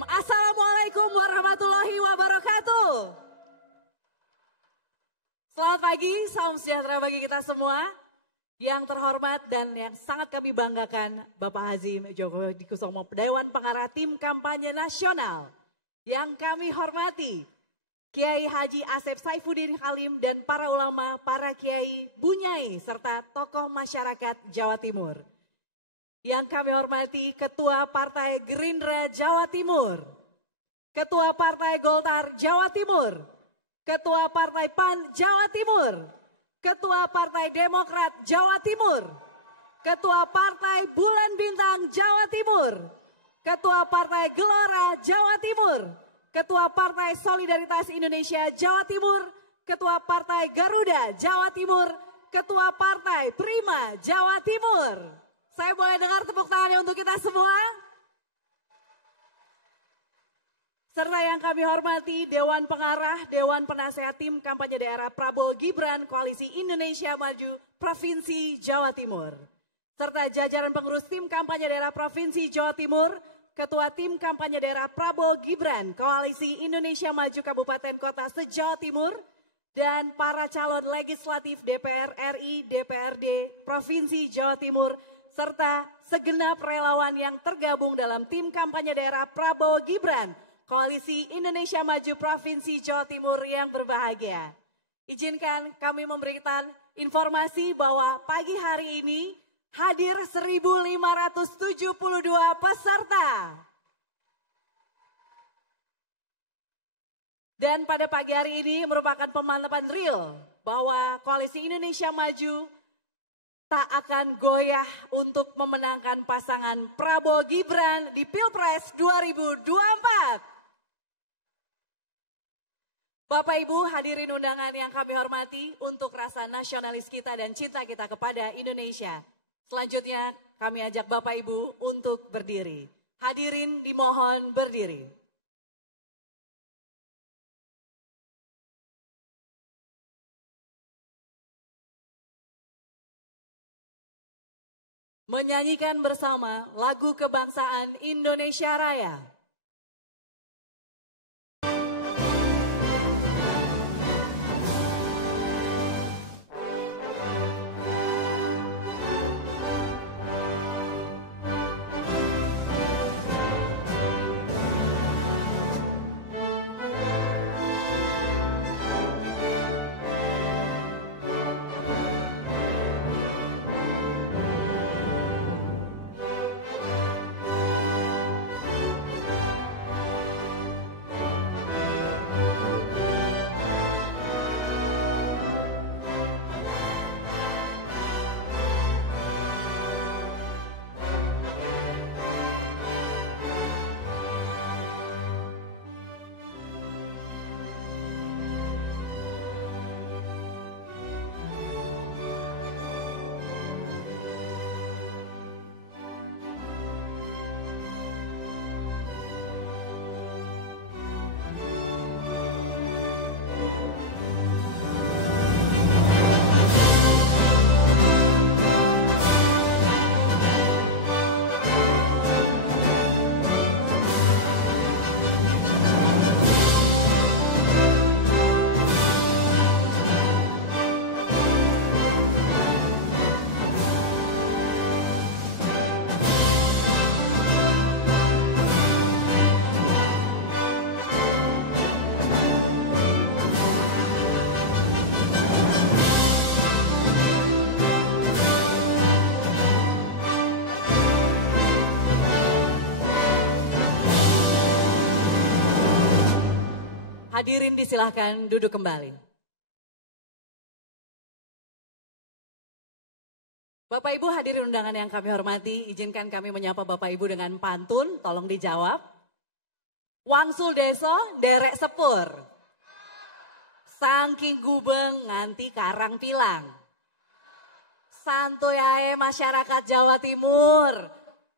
Assalamualaikum warahmatullahi wabarakatuh. Selamat pagi, salam sejahtera bagi kita semua. Yang terhormat dan yang sangat kami banggakan, Bapak Hazim Djoko Wibisono, Dewan Pengarah Tim Kampanye Nasional. Yang kami hormati, Kiai Haji Asep Saifuddin Halim dan para ulama, para kiai, bunyai, serta tokoh masyarakat Jawa Timur. Yang kami hormati Ketua Partai Gerindra Jawa Timur, Ketua Partai Golkar Jawa Timur, Ketua Partai PAN Jawa Timur, Ketua Partai Demokrat Jawa Timur, Ketua Partai Bulan Bintang Jawa Timur, Ketua Partai Gelora Jawa Timur, Ketua Partai Solidaritas Indonesia Jawa Timur, Ketua Partai Garuda Jawa Timur, Ketua Partai Prima Jawa Timur. Saya boleh dengar tepuk tangannya untuk kita semua? Serta yang kami hormati Dewan Pengarah, Dewan Penasehat Tim Kampanye Daerah Prabowo Gibran Koalisi Indonesia Maju Provinsi Jawa Timur. Serta jajaran pengurus Tim Kampanye Daerah Provinsi Jawa Timur, Ketua Tim Kampanye Daerah Prabowo Gibran Koalisi Indonesia Maju Kabupaten Kota se-Jawa Timur, dan para calon legislatif DPR RI, DPRD Provinsi Jawa Timur, serta segenap relawan yang tergabung dalam Tim Kampanye Daerah Prabowo Gibran Koalisi Indonesia Maju Provinsi Jawa Timur yang berbahagia. Izinkan kami memberikan informasi bahwa pagi hari ini hadir 1.572 peserta. Dan pada pagi hari ini merupakan pemantapan real bahwa Koalisi Indonesia Maju tak akan goyah untuk memenangkan pasangan Prabowo Gibran di Pilpres 2024. Bapak Ibu hadirin undangan yang kami hormati, untuk rasa nasionalis kita dan cinta kita kepada Indonesia. Selanjutnya kami ajak Bapak Ibu untuk berdiri. Hadirin dimohon berdiri. Menyanyikan bersama lagu kebangsaan Indonesia Raya. Hadirin disilahkan duduk kembali. Bapak Ibu hadirin undangan yang kami hormati, izinkan kami menyapa Bapak Ibu dengan pantun, tolong dijawab. Wangsul deso derek sepur, saking gubeng nganti karang pilang. Santuy ae masyarakat Jawa Timur,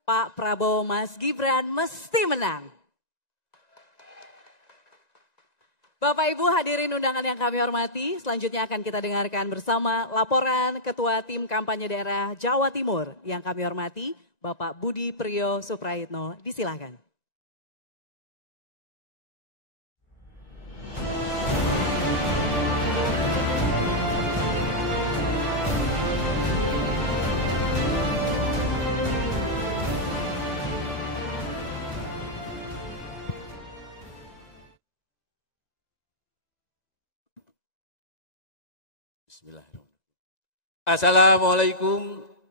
Pak Prabowo Mas Gibran mesti menang. Bapak Ibu hadirin undangan yang kami hormati, selanjutnya akan kita dengarkan bersama laporan Ketua Tim Kampanye Daerah Jawa Timur yang kami hormati, Bapak Budi Priyo Suprayitno, disilakan. Bismillahirrahmanirrahim. Assalamualaikum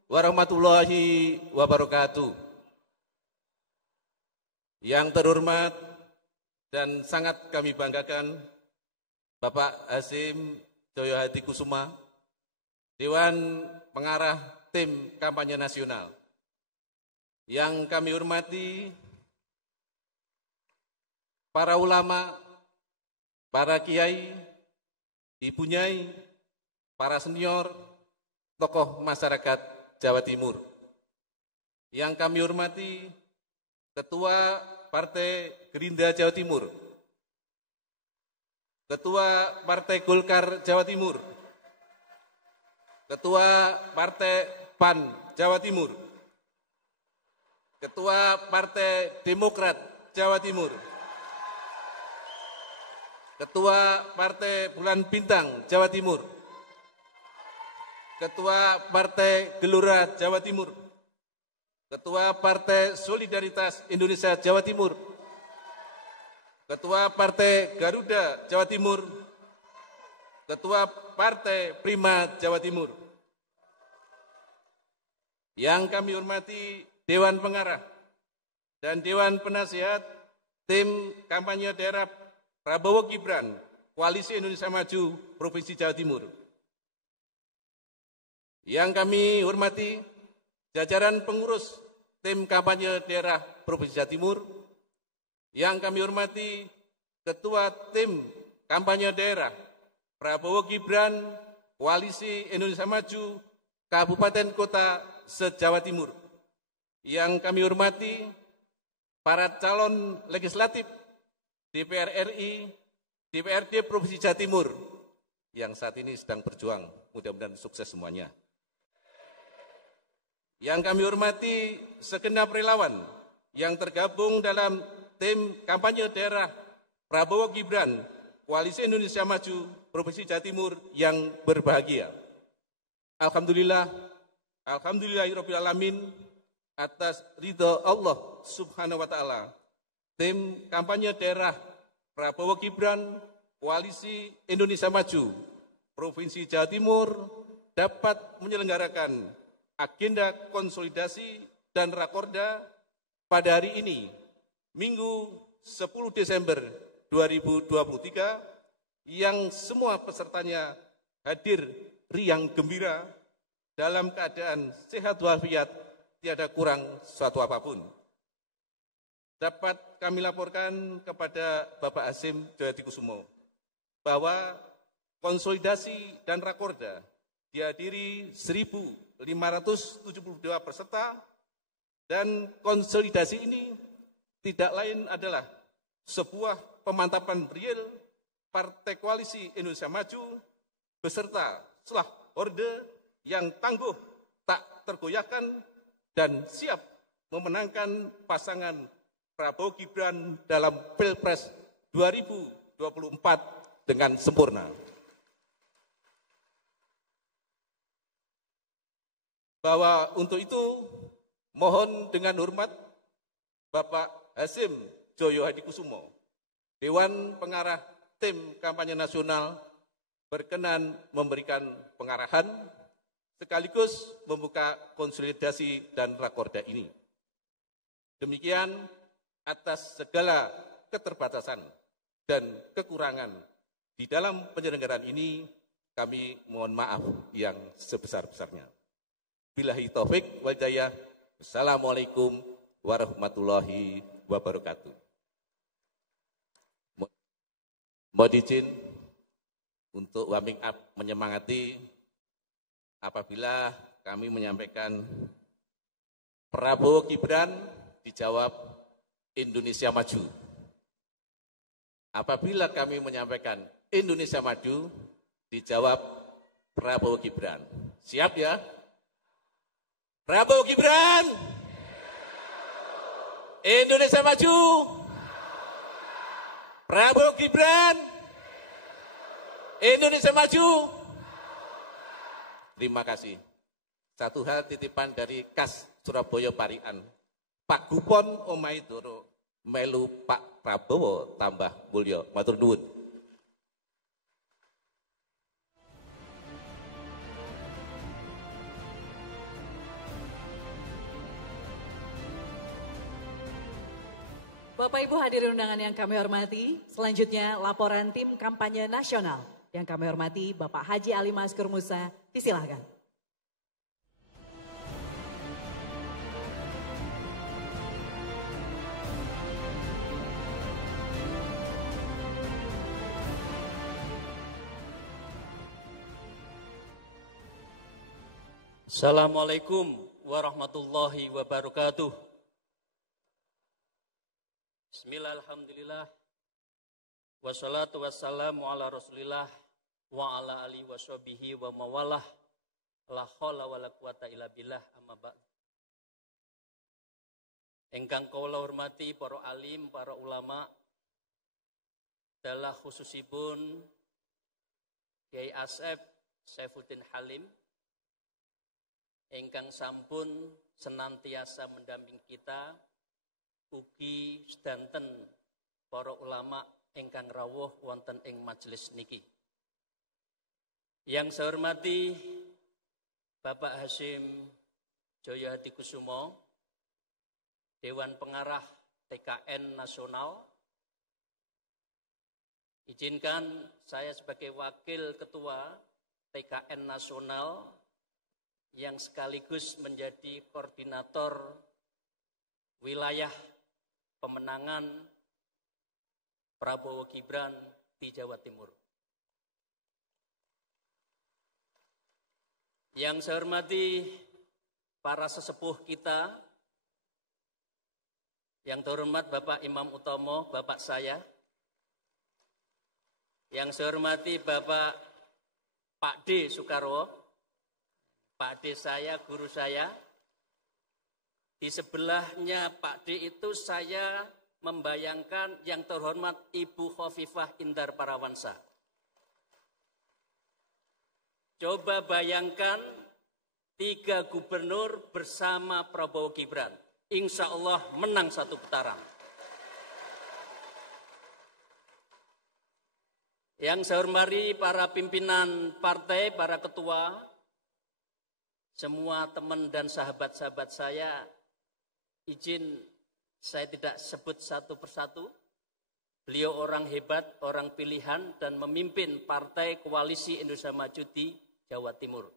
warahmatullahi wabarakatuh. Yang terhormat dan sangat kami banggakan Bapak Hasyim Joyo Hadikusuma, Dewan Pengarah Tim Kampanye Nasional. Yang kami hormati para ulama, para kiai, ibu nyai, para senior, tokoh masyarakat Jawa Timur. Yang kami hormati Ketua Partai Gerindra Jawa Timur, Ketua Partai Golkar Jawa Timur, Ketua Partai PAN Jawa Timur, Ketua Partai Demokrat Jawa Timur, Ketua Partai Bulan Bintang Jawa Timur, Ketua Partai Gelora Jawa Timur, Ketua Partai Solidaritas Indonesia Jawa Timur, Ketua Partai Garuda Jawa Timur, Ketua Partai Prima Jawa Timur. Yang kami hormati Dewan Pengarah dan Dewan Penasihat Tim Kampanye Daerah Prabowo Gibran, Koalisi Indonesia Maju, Provinsi Jawa Timur. Yang kami hormati jajaran pengurus Tim Kampanye Daerah Provinsi Jawa Timur. Yang kami hormati Ketua Tim Kampanye Daerah Prabowo Gibran, Koalisi Indonesia Maju, Kabupaten Kota se-Jawa Timur. Yang kami hormati para calon legislatif DPR RI, DPRD Provinsi Jawa Timur yang saat ini sedang berjuang, mudah-mudahan sukses semuanya. Yang kami hormati segenap relawan yang tergabung dalam tim kampanye daerah Prabowo Gibran, Koalisi Indonesia Maju, Provinsi Jawa Timur yang berbahagia. Alhamdulillah, alhamdulillahirabbil alamin, atas ridho Allah Subhanahu wa taala, tim kampanye daerah Prabowo Gibran, Koalisi Indonesia Maju, Provinsi Jawa Timur dapat menyelenggarakan agenda konsolidasi dan rakorda pada hari ini, Minggu 10 Desember 2023, yang semua pesertanya hadir riang gembira dalam keadaan sehat walafiat, tiada kurang suatu apapun. Dapat kami laporkan kepada Bapak Hasyim Joyo Hadikusuma bahwa konsolidasi dan rakorda dihadiri 1.572 peserta, dan konsolidasi ini tidak lain adalah sebuah pemantapan real Partai Koalisi Indonesia Maju beserta selah orde yang tangguh, tak tergoyahkan, dan siap memenangkan pasangan Prabowo Gibran dalam Pilpres 2024 dengan sempurna. Bahwa untuk itu mohon dengan hormat Bapak Hasyim Joyo Hadikusuma, Dewan Pengarah Tim Kampanye Nasional, berkenan memberikan pengarahan sekaligus membuka konsolidasi dan rakorda ini. Demikian, atas segala keterbatasan dan kekurangan di dalam penyelenggaraan ini, kami mohon maaf yang sebesar-besarnya. Billahi taufik wal hidayah. Assalamualaikum warahmatullahi wabarakatuh. Mohon izin untuk warming up menyemangati apabila kami menyampaikan Prabowo Gibran dijawab Indonesia Maju. Apabila kami menyampaikan Indonesia Maju dijawab Prabowo Gibran. Siap ya? Prabowo Gibran, Indonesia Maju, Prabowo Gibran, Indonesia Maju. Terima kasih. Satu hal titipan dari Kas Surabaya Parian, Pak Gupon omahe Doro melu Pak Prabowo tambah mulya. Matur nuwun. Bapak Ibu hadirin undangan yang kami hormati, selanjutnya laporan tim kampanye nasional yang kami hormati Bapak Haji Ali Mazkur Musa, disilahkan. Assalamualaikum warahmatullahi wabarakatuh. Bismillah, alhamdulillah, wassalatu wassalamu ala rasulillah, wa ala alihi wa sahbihi wa mawalah, la hawla wa la quwata illa billah, amma ba'd. Engkang kula hormati para alim, para ulama, dalah khususipun Kiai Asep Saifuddin Halim, engkang sampun senantiasa mendampingi kita, ugi sedanten para ulama ingkang rawuh wonten ing majelis niki. Yang saya hormati Bapak Hasyim Joyo Hadikusumo, Dewan Pengarah TKN Nasional. Izinkan saya sebagai Wakil Ketua TKN Nasional yang sekaligus menjadi koordinator wilayah pemenangan Prabowo Gibran di Jawa Timur. Yang saya hormati para sesepuh kita, yang terhormat Bapak Imam Utomo, Bapak saya. Yang saya hormati Bapak Pak D. Soekarwo, Pak D saya, guru saya. Di sebelahnya Pak D itu saya membayangkan yang terhormat Ibu Khofifah Indar Parawansa. Coba bayangkan 3 gubernur bersama Prabowo Gibran. Insya Allah menang 1 putaran. Yang saya hormati para pimpinan partai, para ketua, semua teman dan sahabat-sahabat saya, izin saya tidak sebut satu persatu. Beliau orang hebat, orang pilihan dan memimpin Partai Koalisi Indonesia Maju di Jawa Timur.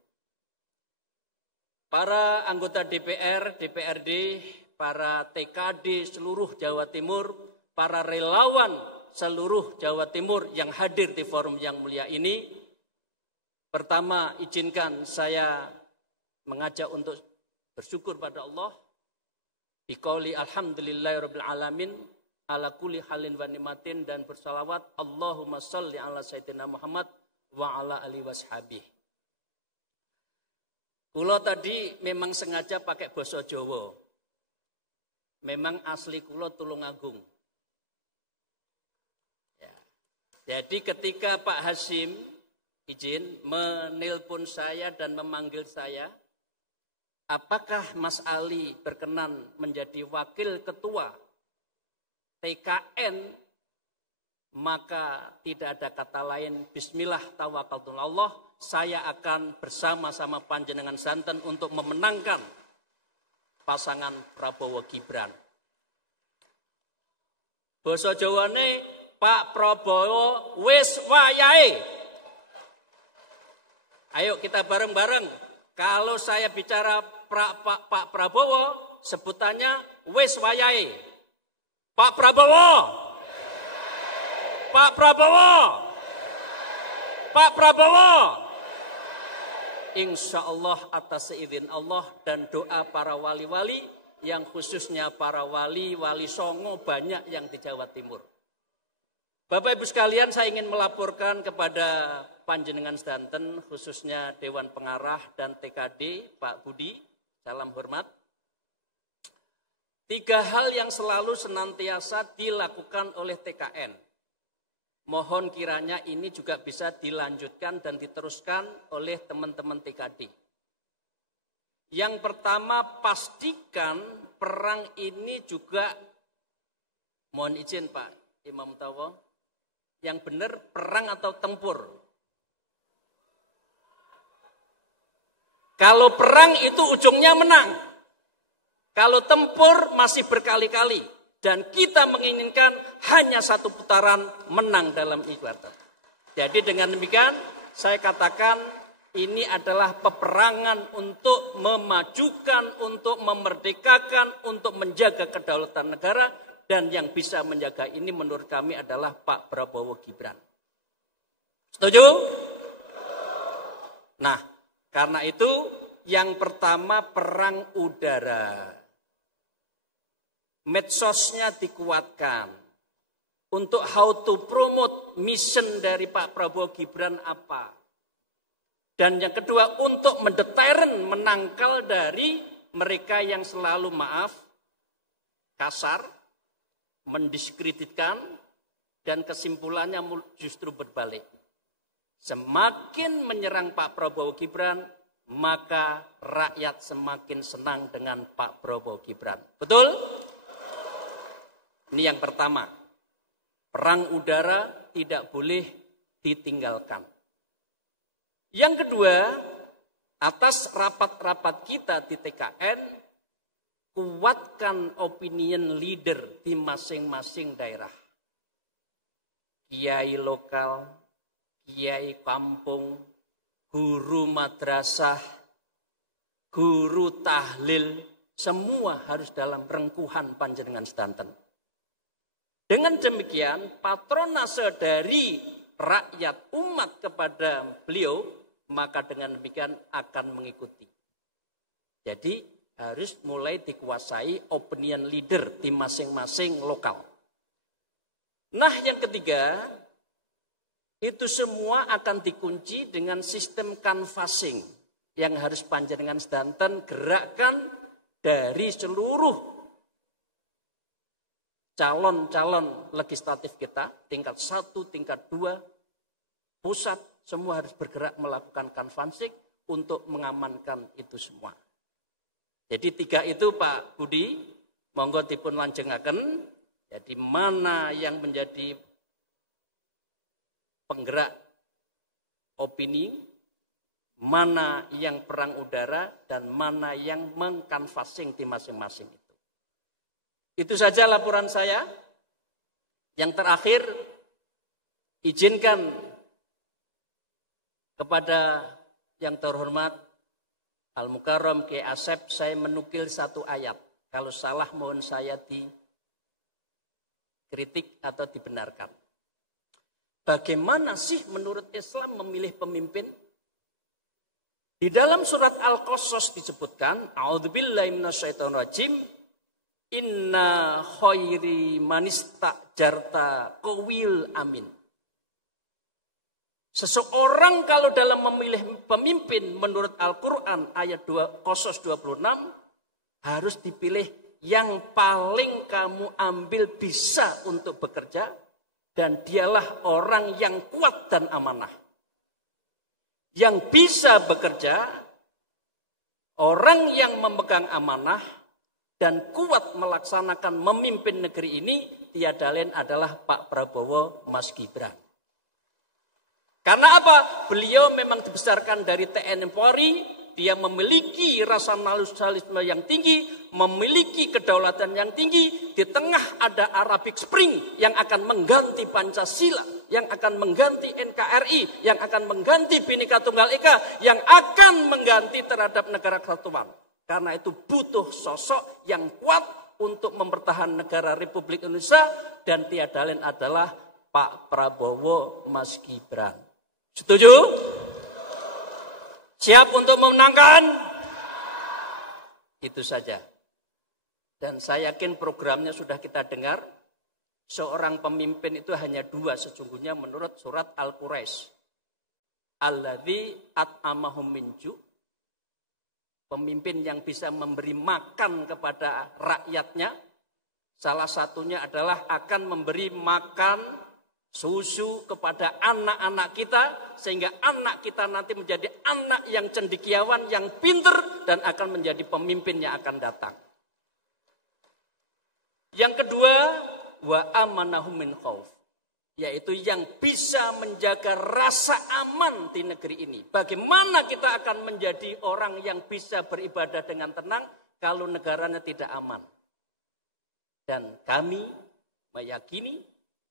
Para anggota DPR, DPRD, para TKD seluruh Jawa Timur, para relawan seluruh Jawa Timur yang hadir di forum yang mulia ini. Pertama, izinkan saya mengajak untuk bersyukur pada Allah. Biqauli alhamdulillahirabbil alamin ala kulli halin wa ni'matin, dan bersalawat Allahumma sholli ala sayyidina Muhammad wa ala alihi washabihi. Kula tadi memang sengaja pakai basa Jawa. Memang asli kula Tulungagung. Ya. Jadi ketika Pak Hasyim izin menelpon saya dan memanggil saya, apakah Mas Ali berkenan menjadi wakil ketua TKN? Maka tidak ada kata lain, bismillah tawakkaltu Allah, saya akan bersama-sama panjenengan santen untuk memenangkan pasangan Prabowo Gibran. Basa Jawane, Pak Prabowo wis wayahe. Ayo kita bareng-bareng. Kalau saya bicara Pak Prabowo, sebutannya wis wayahe. Pak Prabowo. Pak Prabowo. Pak Prabowo. Insya Allah atas seizin Allah dan doa para wali-wali, yang khususnya para wali songo banyak yang di Jawa Timur. Bapak Ibu sekalian, saya ingin melaporkan kepada panjenengan sedanten, khususnya Dewan Pengarah dan TKD, Pak Budi, salam hormat. 3 hal yang selalu senantiasa dilakukan oleh TKN. Mohon kiranya ini juga bisa dilanjutkan dan diteruskan oleh teman-teman TKD. Yang pertama, pastikan perang ini juga, mohon izin Pak Imam Tawo, yang benar perang atau tempur. Kalau perang itu ujungnya menang. Kalau tempur masih berkali-kali. Dan kita menginginkan hanya satu putaran menang dalam e-quarter. Jadi dengan demikian saya katakan ini adalah peperangan untuk memajukan, untuk memerdekakan, untuk menjaga kedaulatan negara. Dan yang bisa menjaga ini menurut kami adalah Pak Prabowo Gibran. Setuju? Nah, karena itu yang pertama perang udara. Medsosnya dikuatkan. Untuk how to promote mission dari Pak Prabowo Gibran apa. Dan yang kedua untuk mendeteren, menangkal dari mereka yang selalu kasar, mendiskreditkan, dan kesimpulannya justru berbalik. Semakin menyerang Pak Prabowo Gibran, maka rakyat semakin senang dengan Pak Prabowo Gibran. Betul? Ini yang pertama. Perang udara tidak boleh ditinggalkan. Yang kedua, atas rapat-rapat kita di TKN, kuatkan opinion leader di masing-masing daerah. Kiai lokal, kiai kampung, guru madrasah, guru tahlil, semua harus dalam rengkuhan panjenengan sedanten. Dengan demikian, patronase dari rakyat umat kepada beliau, maka dengan demikian akan mengikuti. Jadi harus mulai dikuasai opinion leader di masing-masing lokal. Nah yang ketiga, itu semua akan dikunci dengan sistem canvassing yang harus panjenengan sedanten gerakkan dari seluruh calon-calon legislatif kita, tingkat 1, tingkat 2, pusat, semua harus bergerak melakukan canvassing untuk mengamankan itu semua. Jadi 3 itu Pak Budi, monggo dipun lanjengaken. Jadi mana yang menjadi penggerak opini, mana yang perang udara, dan mana yang mengcanvassing di masing-masing itu. Itu saja laporan saya. Yang terakhir, izinkan kepada yang terhormat Al-Mukarram Kiai Asep, saya menukil satu ayat. Kalau salah mohon saya dikritik atau dibenarkan. Bagaimana sih menurut Islam memilih pemimpin? Di dalam surat Al-Qasas disebutkan, A'udzubillahi minasyaitonirrajim, inna khairi manistajarta qawil amin. Seseorang kalau dalam memilih pemimpin menurut Al-Quran ayat 2, Qasas 26 harus dipilih yang paling kamu ambil bisa untuk bekerja dan dialah orang yang kuat dan amanah. Yang bisa bekerja, orang yang memegang amanah dan kuat melaksanakan memimpin negeri ini tiada lain adalah Pak Prabowo Mas Gibran. Karena apa? Beliau memang dibesarkan dari TNI Polri, dia memiliki rasa nasionalisme yang tinggi, memiliki kedaulatan yang tinggi, di tengah ada Arabic Spring yang akan mengganti Pancasila, yang akan mengganti NKRI, yang akan mengganti Bhinneka Tunggal Ika, yang akan mengganti terhadap negara kesatuan. Karena itu butuh sosok yang kuat untuk mempertahankan negara Republik Indonesia dan tiada lain adalah Pak Prabowo Mas Gibran. Setuju? Siap untuk memenangkan? Itu saja. Dan saya yakin programnya sudah kita dengar. Seorang pemimpin itu hanya 2 sesungguhnya menurut surat Al-Quraisy. Alladzi at'amahum min ju'. Pemimpin yang bisa memberi makan kepada rakyatnya. Salah satunya adalah akan memberi makan susu kepada anak-anak kita. Sehingga anak kita nanti menjadi anak yang cendekiawan, yang pinter. Dan akan menjadi pemimpin yang akan datang. Yang kedua, wa amanahum min khauf. Yaitu yang bisa menjaga rasa aman di negeri ini. Bagaimana kita akan menjadi orang yang bisa beribadah dengan tenang kalau negaranya tidak aman? Dan kami meyakini,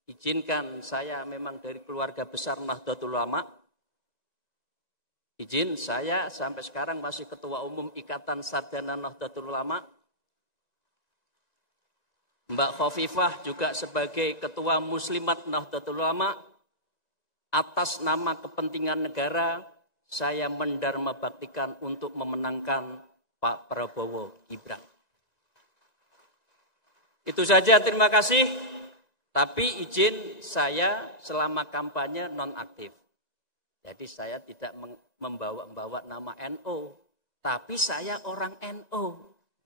izinkan saya memang dari keluarga besar Nahdlatul Ulama. Izin saya sampai sekarang masih Ketua Umum Ikatan Sarjana Nahdlatul Ulama. Mbak Khofifah juga sebagai Ketua Muslimat Nahdlatul Ulama. Atas nama kepentingan negara, saya mendarma baktikan untuk memenangkan Pak Prabowo Gibran. Itu saja, terima kasih. Tapi izin saya selama kampanye nonaktif. Jadi saya tidak membawa nama NU, tapi saya orang NU.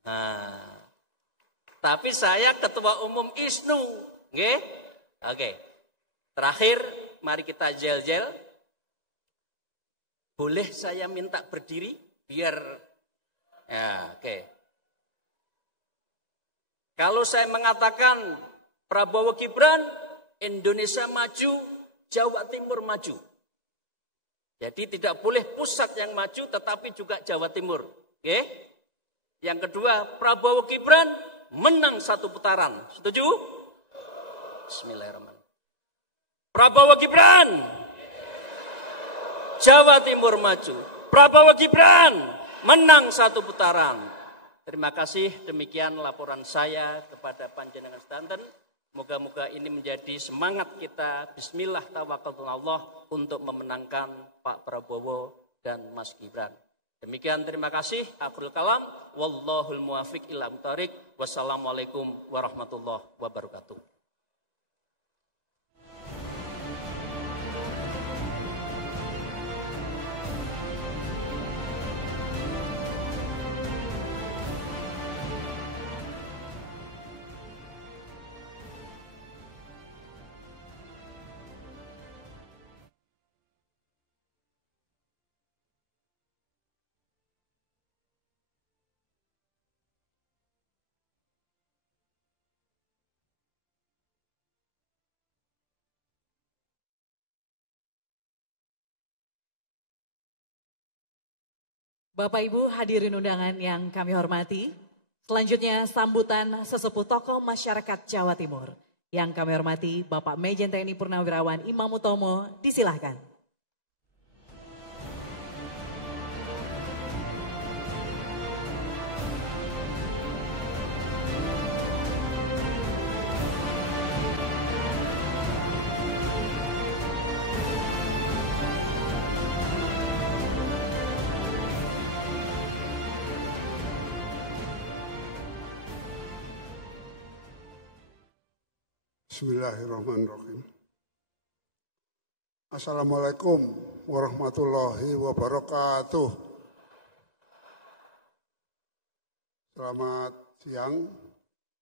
Nah, tapi saya Ketua Umum ISNU, Oke. Terakhir, mari kita jel-jel. Boleh saya minta berdiri biar oke. Kalau saya mengatakan Prabowo Gibran, Indonesia maju, Jawa Timur maju. Jadi tidak boleh pusat yang maju tetapi juga Jawa Timur. Oke? Yang kedua, Prabowo Gibran menang 1 putaran. Setuju? Bismillahirrahmanirrahim. Prabowo Gibran, Jawa Timur maju. Prabowo Gibran menang 1 putaran. Terima kasih, demikian laporan saya kepada panjenengan sedanten. Moga-moga ini menjadi semangat kita. Bismillah tawakkalullah untuk memenangkan Pak Prabowo dan Mas Gibran. Demikian, terima kasih. Akhirul kalam. Wallahul muwafiq ila muthariq. Wassalamualaikum warahmatullahi wabarakatuh. Bapak Ibu hadirin undangan yang kami hormati, selanjutnya sambutan sesepuh tokoh masyarakat Jawa Timur. Yang kami hormati Bapak Majen TNI Purnawirawan Imam Utomo, disilahkan. Bismillahirrahmanirrahim. Assalamualaikum warahmatullahi wabarakatuh. Selamat siang,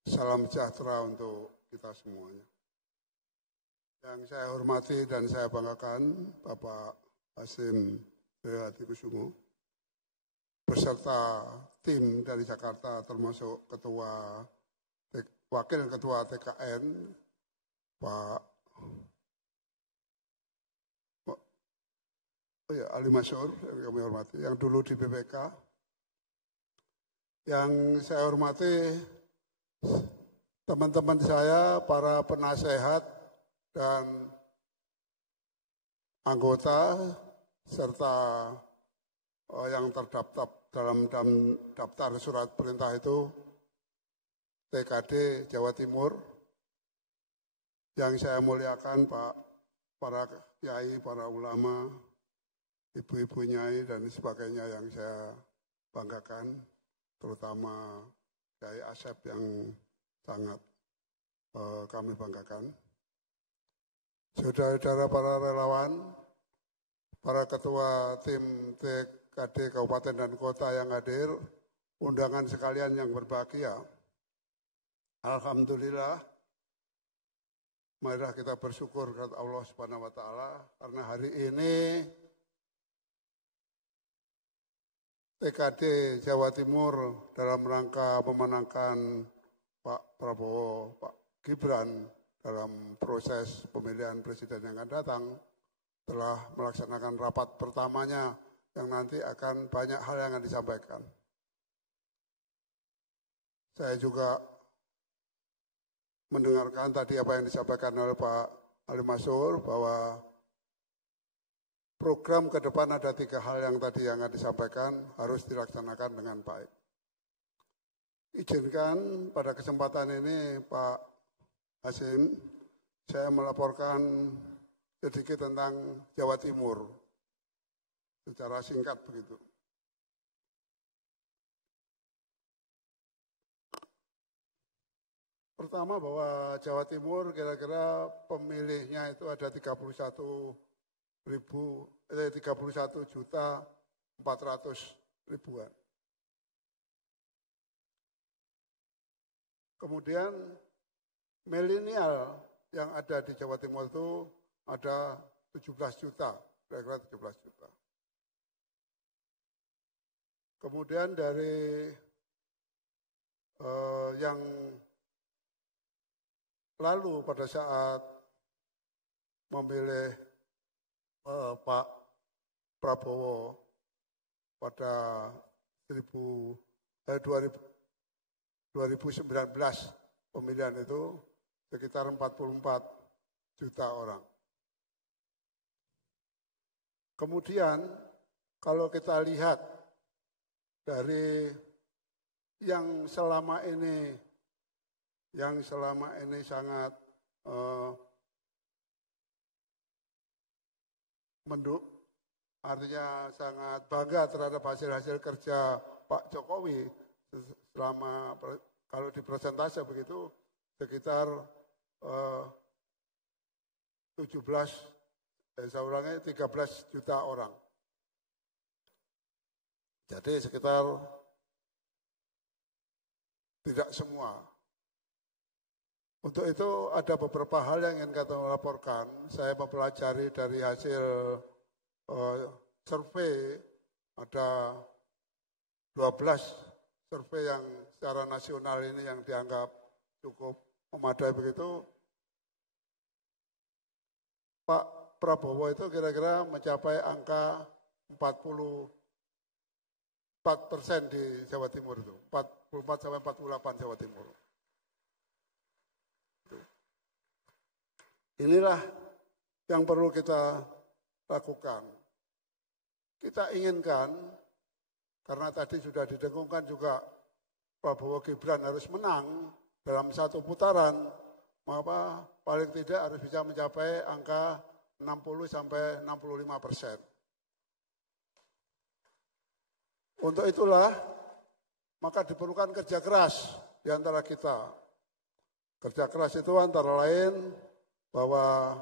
salam sejahtera untuk kita semuanya. Yang saya hormati dan saya banggakan Bapak Hasyim Hadikusumo beserta tim dari Jakarta termasuk Wakil Ketua TKN Pak Ali Masyur yang kami hormati, yang dulu di BPK. Yang saya hormati teman-teman saya, para penasehat dan anggota serta yang terdaftar dalam daftar surat perintah itu TKD Jawa Timur. Yang saya muliakan para kiai, para ulama, ibu-ibu nyai dan sebagainya yang saya banggakan, terutama Kiai Asep yang sangat kami banggakan. Saudara-saudara para relawan, para ketua tim TKD Kabupaten dan Kota yang hadir, undangan sekalian yang berbahagia. Alhamdulillah, marilah kita bersyukur kepada Allah Subhanahu wa taala karena hari ini TKD Jawa Timur dalam rangka memenangkan Pak Prabowo, Pak Gibran dalam proses pemilihan presiden yang akan datang telah melaksanakan rapat pertamanya yang nanti akan banyak hal yang akan disampaikan. Saya juga mendengarkan tadi apa yang disampaikan oleh Pak Ali Masur, bahwa program ke depan ada 3 hal yang tadi yang disampaikan harus dilaksanakan dengan baik. Izinkan pada kesempatan ini Pak Hasim, saya melaporkan sedikit tentang Jawa Timur secara singkat begitu. Pertama, bahwa Jawa Timur kira-kira pemilihnya itu ada 31.400.000-an. Kemudian milenial yang ada di Jawa Timur itu ada 17 juta, kira-kira 17 juta. Kemudian dari yang lalu pada saat memilih Pak Prabowo pada 2019 pemilihan itu sekitar 44 juta orang. Kemudian kalau kita lihat dari yang selama ini sangat artinya sangat bangga terhadap hasil-hasil kerja Pak Jokowi selama, kalau di persentase begitu, sekitar 13 juta orang. Jadi sekitar tidak semua. Untuk itu ada beberapa hal yang ingin kami laporkan. Saya mempelajari dari hasil survei, ada 12 survei yang secara nasional ini yang dianggap cukup memadai begitu. Pak Prabowo itu kira-kira mencapai angka 44% di Jawa Timur itu, 44-48 Jawa Timur. Inilah yang perlu kita lakukan. Kita inginkan, karena tadi sudah didengungkan juga Prabowo Gibran harus menang dalam satu putaran, maka paling tidak harus bisa mencapai angka 60-65%. Untuk itulah, maka diperlukan kerja keras di antara kita. Kerja keras itu antara lain bahwa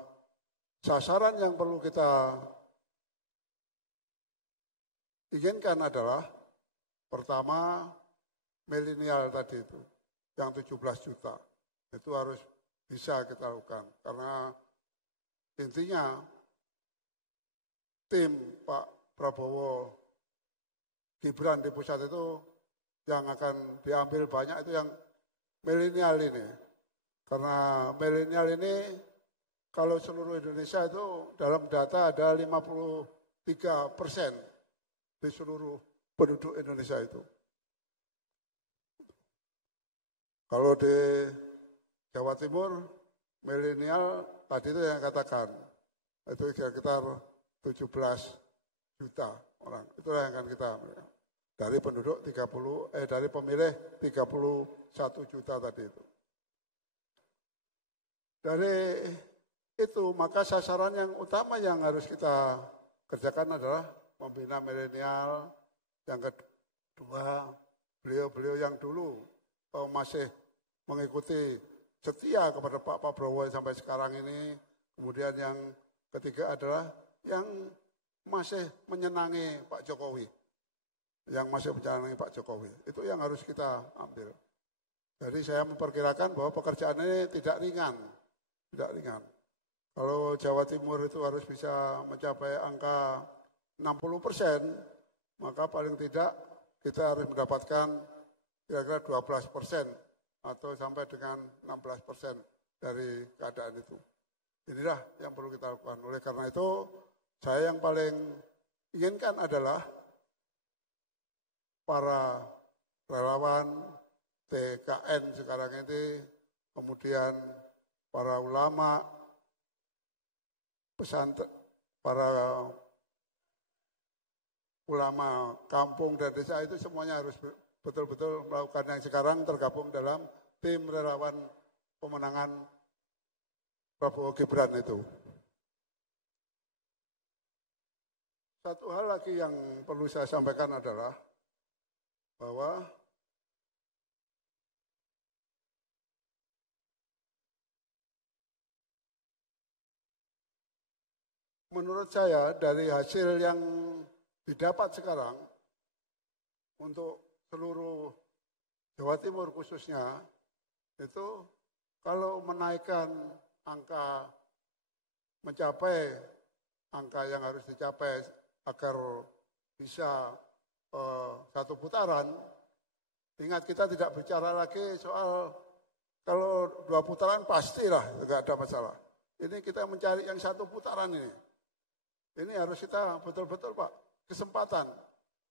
sasaran yang perlu kita inginkan adalah pertama milenial tadi itu, yang 17 juta. Itu harus bisa kita lakukan. Karena intinya tim Pak Prabowo Gibran di pusat itu yang akan diambil banyak itu yang milenial ini. Karena milenial ini kalau seluruh Indonesia itu dalam data ada 53% di seluruh penduduk Indonesia itu. Kalau di Jawa Timur, milenial tadi itu yang katakan, itu sekitar 17 juta orang. Itulah yang akan kita dari penduduk dari pemilih 31 juta tadi itu. Dari itu maka sasaran yang utama yang harus kita kerjakan adalah membina milenial. Yang kedua, beliau-beliau yang dulu masih mengikuti setia kepada Pak Prabowo sampai sekarang ini. Kemudian yang ketiga adalah yang masih menyenangi Pak Jokowi. Yang masih menyenangi Pak Jokowi. Itu yang harus kita ambil. Jadi saya memperkirakan bahwa pekerjaan ini tidak ringan. Tidak ringan. Kalau Jawa Timur itu harus bisa mencapai angka 60%, maka paling tidak kita harus mendapatkan kira-kira 12% atau sampai dengan 16% dari keadaan itu. Inilah yang perlu kita lakukan. Oleh karena itu, saya yang paling inginkan adalah para relawan TKN sekarang ini kemudian para ulama, pesantren, para ulama kampung dan desa itu semuanya harus betul-betul melakukan yang sekarang tergabung dalam tim relawan pemenangan Prabowo Gibran itu. Satu hal lagi yang perlu saya sampaikan adalah bahwa menurut saya dari hasil yang didapat sekarang untuk seluruh Jawa Timur khususnya, itu kalau menaikkan angka mencapai angka yang harus dicapai agar bisa satu putaran, ingat kita tidak bicara lagi soal kalau 2 putaran pastilah tidak ada masalah. Ini kita mencari yang 1 putaran ini. Ini harus kita betul-betul Pak, kesempatan.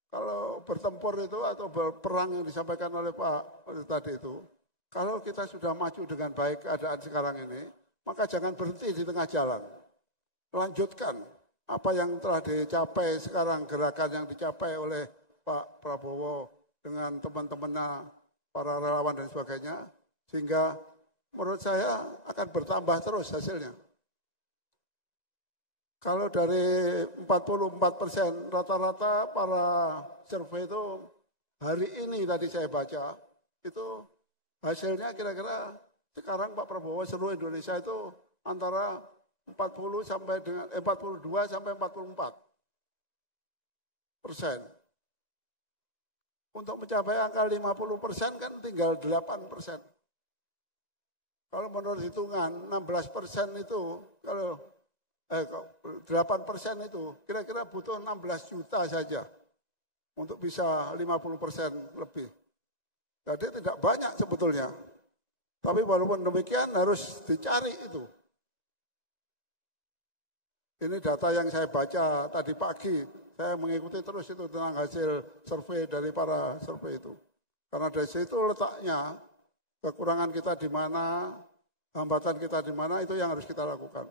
Kalau bertempur itu atau berperang yang disampaikan oleh Pak tadi itu, kalau kita sudah maju dengan baik keadaan sekarang ini, maka jangan berhenti di tengah jalan. Lanjutkan apa yang telah dicapai sekarang, gerakan yang dicapai oleh Pak Prabowo dengan teman-temannya, para relawan dan sebagainya, sehingga menurut saya akan bertambah terus hasilnya. Kalau dari 44% rata-rata para survei itu hari ini tadi saya baca, itu hasilnya kira-kira sekarang Pak Prabowo seluruh Indonesia itu antara 42 sampai 44%. Untuk mencapai angka 50% kan tinggal 8%. Kalau menurut hitungan 16% itu, kalau 8% itu kira-kira butuh 16 juta saja untuk bisa 50% lebih. Jadi tidak banyak sebetulnya. Tapi walaupun demikian harus dicari itu. Ini data yang saya baca tadi pagi, saya mengikuti terus itu tentang hasil survei dari para survei itu. Karena dari situ letaknya kekurangan kita di mana, hambatan kita di mana, itu yang harus kita lakukan.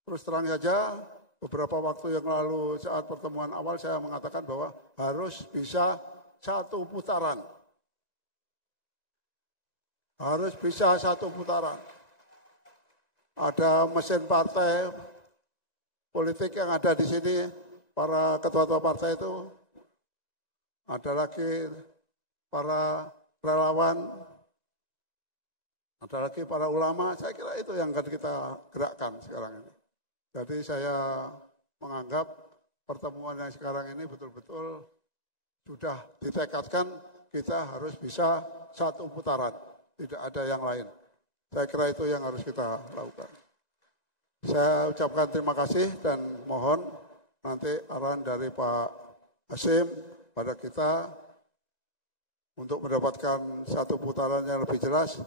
Terus terang saja, beberapa waktu yang lalu saat pertemuan awal saya mengatakan bahwa harus bisa 1 putaran. Harus bisa 1 putaran. Ada mesin partai politik yang ada di sini, para ketua-ketua partai itu, ada lagi para relawan, ada lagi para ulama. Saya kira itu yang akan kita gerakkan sekarang ini. Jadi saya menganggap pertemuan yang sekarang ini betul-betul sudah ditekadkan kita harus bisa 1 putaran, tidak ada yang lain. Saya kira itu yang harus kita lakukan. Saya ucapkan terima kasih dan mohon nanti arahan dari Pak Hasyim pada kita untuk mendapatkan 1 putaran yang lebih jelas.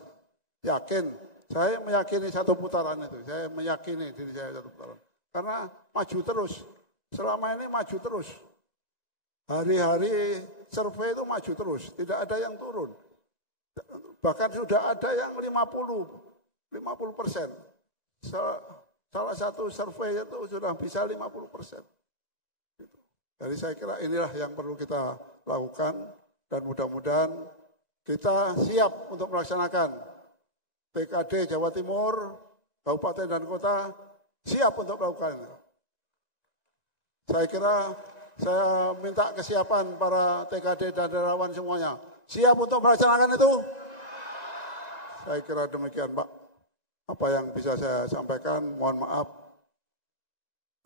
Yakin, saya meyakini 1 putaran itu, saya meyakini diri saya 1 putaran. Karena maju terus, selama ini maju terus. Hari-hari survei itu maju terus, tidak ada yang turun. Bahkan sudah ada yang 50%. Salah satu survei itu sudah bisa 50%. Jadi saya kira inilah yang perlu kita lakukan dan mudah-mudahan kita siap untuk melaksanakan TKD Jawa Timur, kabupaten dan kota siap untuk melakukan. Saya kira saya minta kesiapan para TKD dan relawan semuanya. Siap untuk melaksanakan itu? Saya kira demikian Pak. Apa yang bisa saya sampaikan, mohon maaf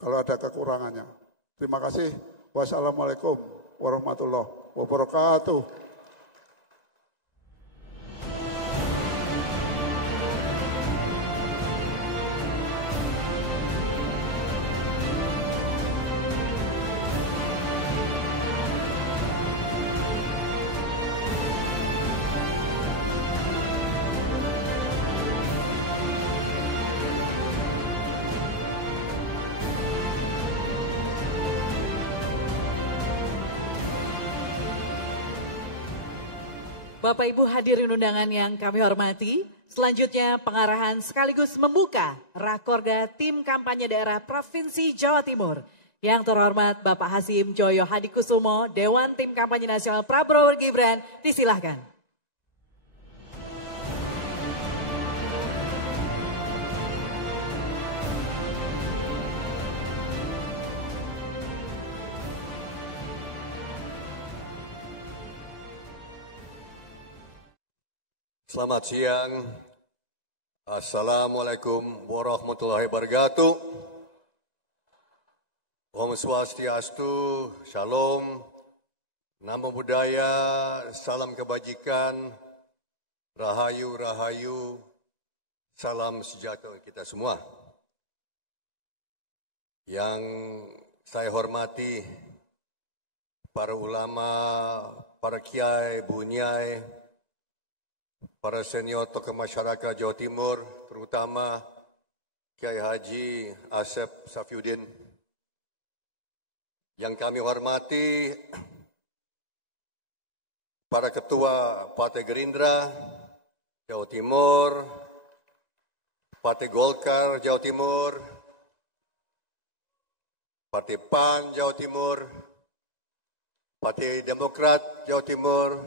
kalau ada kekurangannya. Terima kasih. Wassalamualaikum warahmatullahi wabarakatuh. Bapak Ibu hadirin undangan yang kami hormati, Selanjutnya pengarahan sekaligus membuka Rakorda Tim Kampanye Daerah Provinsi Jawa Timur. Yang terhormat Bapak Hasyim Joyo Hadikusumo, Dewan Tim Kampanye Nasional Prabowo Gibran, disilahkan. Selamat siang. Assalamualaikum warahmatullahi wabarakatuh. Om Swastiastu, Shalom, Namo Buddhaya, salam kebajikan, Rahayu, Rahayu, salam sejahtera kita semua. Yang saya hormati, para ulama, para kiai, bunyai, para senior tokoh masyarakat Jawa Timur, terutama Kiai Haji Asep Safiuddin. Yang kami hormati, para ketua Partai Gerindra Jawa Timur, Partai Golkar Jawa Timur, Partai PAN Jawa Timur, Partai Demokrat Jawa Timur,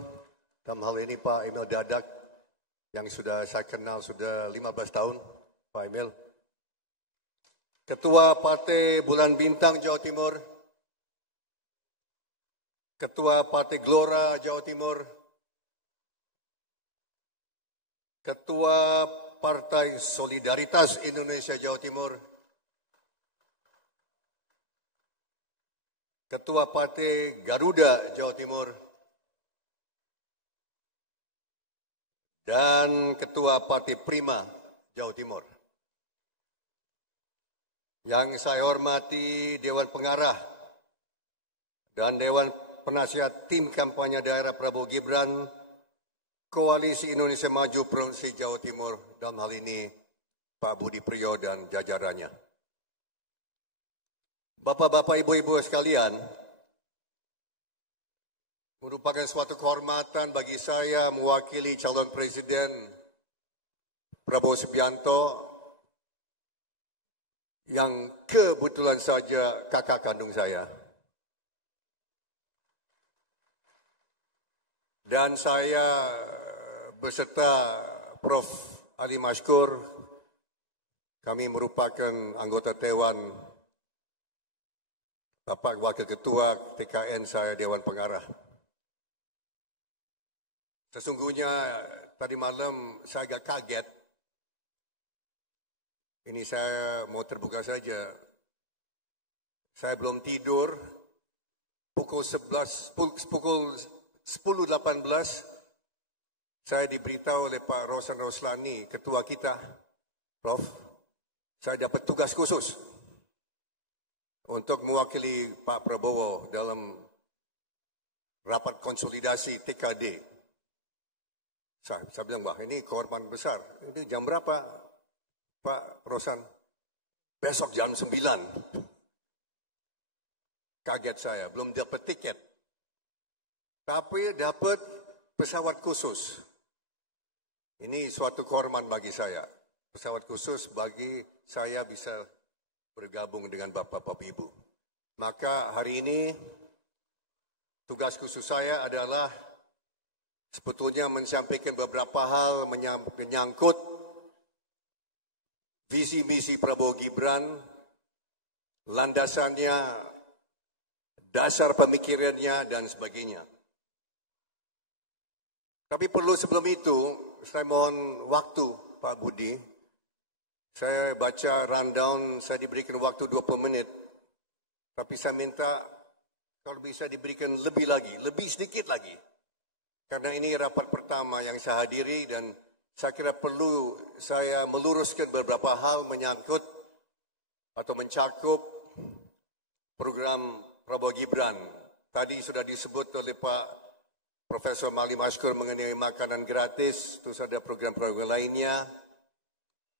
dalam hal ini Pak Emil Dadak, yang sudah saya kenal sudah 15 tahun, Pak Emil. Ketua Partai Bulan Bintang Jawa Timur, Ketua Partai Gelora Jawa Timur, Ketua Partai Solidaritas Indonesia Jawa Timur, Ketua Partai Garuda Jawa Timur, dan Ketua Partai Prima Jawa Timur. Yang saya hormati Dewan Pengarah dan Dewan Penasihat Tim Kampanye Daerah Prabowo Gibran, Koalisi Indonesia Maju Provinsi Jawa Timur, dalam hal ini Pak Budi Priyo dan jajarannya. Bapak-bapak, ibu-ibu sekalian, merupakan suatu kehormatan bagi saya mewakili calon presiden Prabowo Subianto yang kebetulan saja kakak kandung saya. Dan saya beserta Prof. Ali Mashkur, kami merupakan anggota Dewan, Bapak Wakil Ketua TKN saya Dewan Pengarah. Sesungguhnya tadi malam saya agak kaget. Ini saya mau terbuka saja. Saya belum tidur. Pukul 10.18 saya diberitahu oleh Pak Rosan Roslani, ketua kita, Prof, saya dapat tugas khusus untuk mewakili Pak Prabowo dalam rapat konsolidasi TKD. Saya bilang, wah ini kehormatan besar. Ini jam berapa, Pak Rosan? Besok jam 9. Kaget saya, belum dapat tiket. Tapi dapat pesawat khusus. Ini suatu kehormatan bagi saya. Pesawat khusus bagi saya bisa bergabung dengan Bapak-Bapak Ibu. Maka hari ini tugas khusus saya adalah sebetulnya menyampaikan beberapa hal menyangkut visi misi Prabowo Gibran, landasannya, dasar pemikirannya, dan sebagainya. Tapi perlu sebelum itu, saya mohon waktu Pak Budi. Saya baca rundown, saya diberikan waktu 20 menit. Tapi saya minta kalau bisa diberikan lebih lagi, lebih sedikit lagi. Karena ini rapat pertama yang saya hadiri dan saya kira perlu saya meluruskan beberapa hal menyangkut atau mencakup program Prabowo Gibran. Tadi sudah disebut oleh Pak Profesor Mali Mashkur mengenai makanan gratis, terus ada program-program lainnya.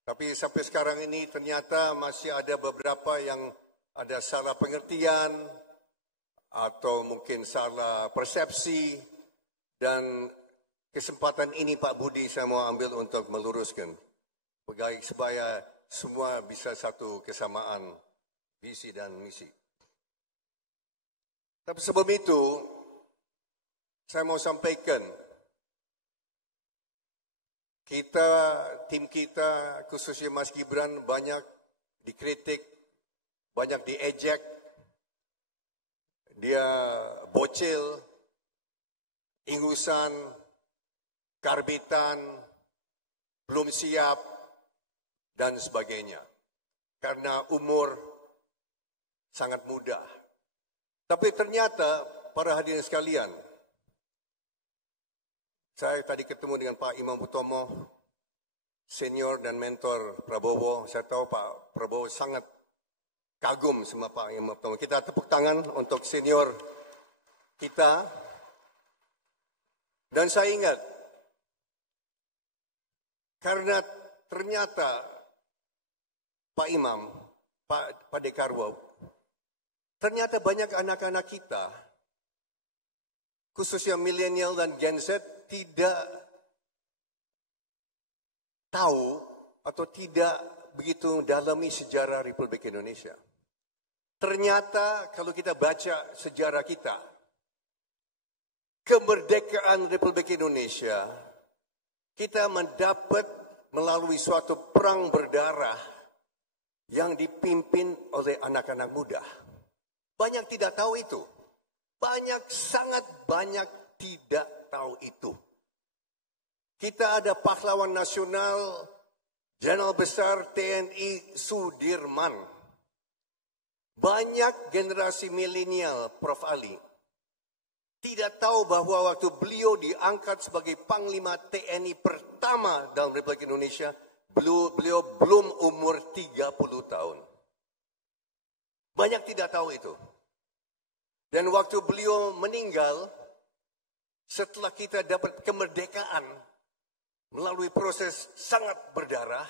Tapi sampai sekarang ini ternyata masih ada beberapa yang ada salah pengertian atau mungkin salah persepsi. Dan kesempatan ini Pak Budi saya mau ambil untuk meluruskan supaya semua bisa satu kesamaan visi dan misi. Tapi sebelum itu, saya mau sampaikan, tim kita, khususnya Mas Gibran, banyak dikritik, banyak diejek, dia bocil, ingusan, karbitan, belum siap, dan sebagainya. Karena umur sangat muda. Tapi ternyata, para hadirin sekalian, saya tadi ketemu dengan Pak Imam Utomo, senior dan mentor Prabowo. Saya tahu Pak Prabowo sangat kagum sama Pak Imam Utomo. Kita tepuk tangan untuk senior kita. Dan saya ingat, karena ternyata Pak Imam, Pak Dekarwo, ternyata banyak anak-anak kita, khususnya milenial dan Gen Z, tidak tahu atau tidak begitu dalami sejarah Republik Indonesia. Ternyata kalau kita baca sejarah kita, kemerdekaan Republik Indonesia, kita mendapat melalui suatu perang berdarah yang dipimpin oleh anak-anak muda. Banyak tidak tahu itu. Sangat banyak tidak tahu itu. Kita ada pahlawan nasional, Jenderal Besar TNI Sudirman. Banyak generasi milenial, Prof. Ali, tidak tahu bahwa waktu beliau diangkat sebagai Panglima TNI pertama dalam Republik Indonesia, beliau belum umur 30 tahun. Banyak tidak tahu itu. Dan waktu beliau meninggal, setelah kita dapat kemerdekaan melalui proses sangat berdarah,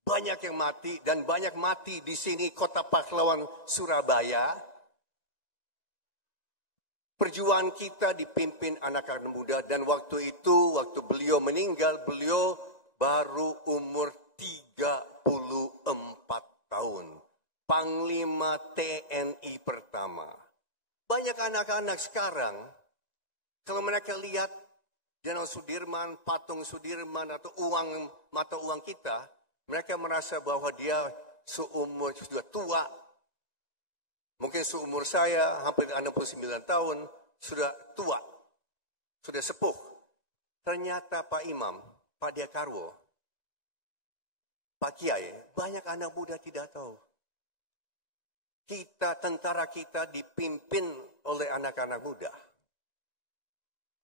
banyak yang mati dan banyak mati di sini kota pahlawan Surabaya. Perjuangan kita dipimpin anak-anak muda dan waktu itu, waktu beliau meninggal, beliau baru umur 34 tahun. Panglima TNI pertama. Banyak anak-anak sekarang, kalau mereka lihat Jenderal Sudirman, patung Sudirman atau mata uang kita, mereka merasa bahwa dia seumur sudah tua. Mungkin seumur saya, hampir 69 tahun, sudah tua, sudah sepuh. Ternyata Pak Imam, Pak Dekarwo, Pak Kiai, banyak anak muda tidak tahu. Tentara kita dipimpin oleh anak-anak muda.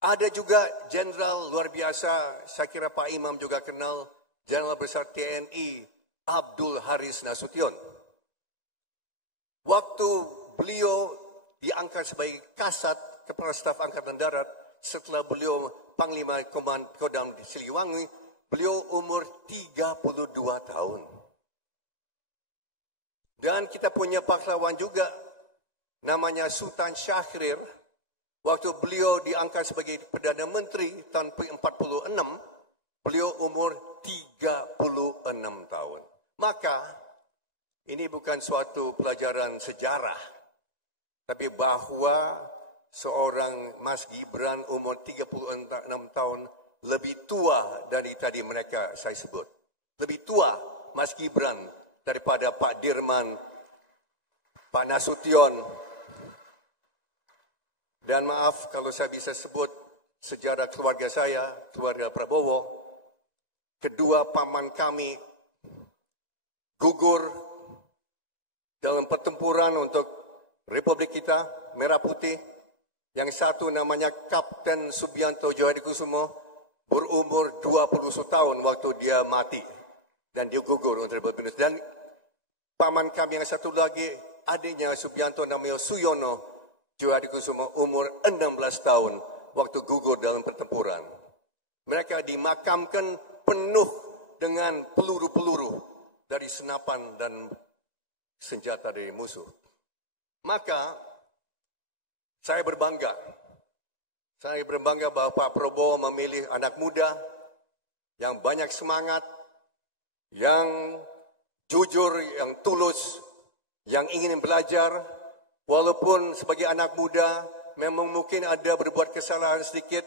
Ada juga jenderal luar biasa, saya kira Pak Imam juga kenal, Jenderal Besar TNI Abdul Haris Nasution. Waktu beliau diangkat sebagai Kasat Kepala Staf Angkatan Darat, setelah beliau Panglima Kodam di Siliwangi, beliau umur 32 tahun. Dan kita punya pahlawan juga, namanya Sultan Syahrir. Waktu beliau diangkat sebagai Perdana Menteri tahun 1946, beliau umur 36 tahun. Maka, ini bukan suatu pelajaran sejarah, tapi bahwa seorang Mas Gibran umur 36 tahun lebih tua dari tadi mereka saya sebut. Lebih tua Mas Gibran daripada Pak Dirman, Pak Nasution. Dan maaf kalau saya bisa sebut sejarah keluarga saya, keluarga Prabowo. Kedua paman kami gugur dalam pertempuran untuk Republik kita, Merah Putih. Yang satu namanya Kapten Subianto Djohadikusumo, berumur 20 tahun waktu dia mati. Dan dia gugur untuk Republik Indonesia. Dan paman kami yang satu lagi, adiknya Subianto namanya Suyono Djohadikusumo, umur 16 tahun waktu gugur dalam pertempuran. Mereka dimakamkan penuh dengan peluru-peluru dari senapan dan senjata dari musuh. Maka saya berbangga Saya berbangga bahwa Pak Prabowo memilih anak muda yang banyak semangat, yang jujur, yang tulus, yang ingin belajar. Walaupun sebagai anak muda memang mungkin ada berbuat kesalahan sedikit,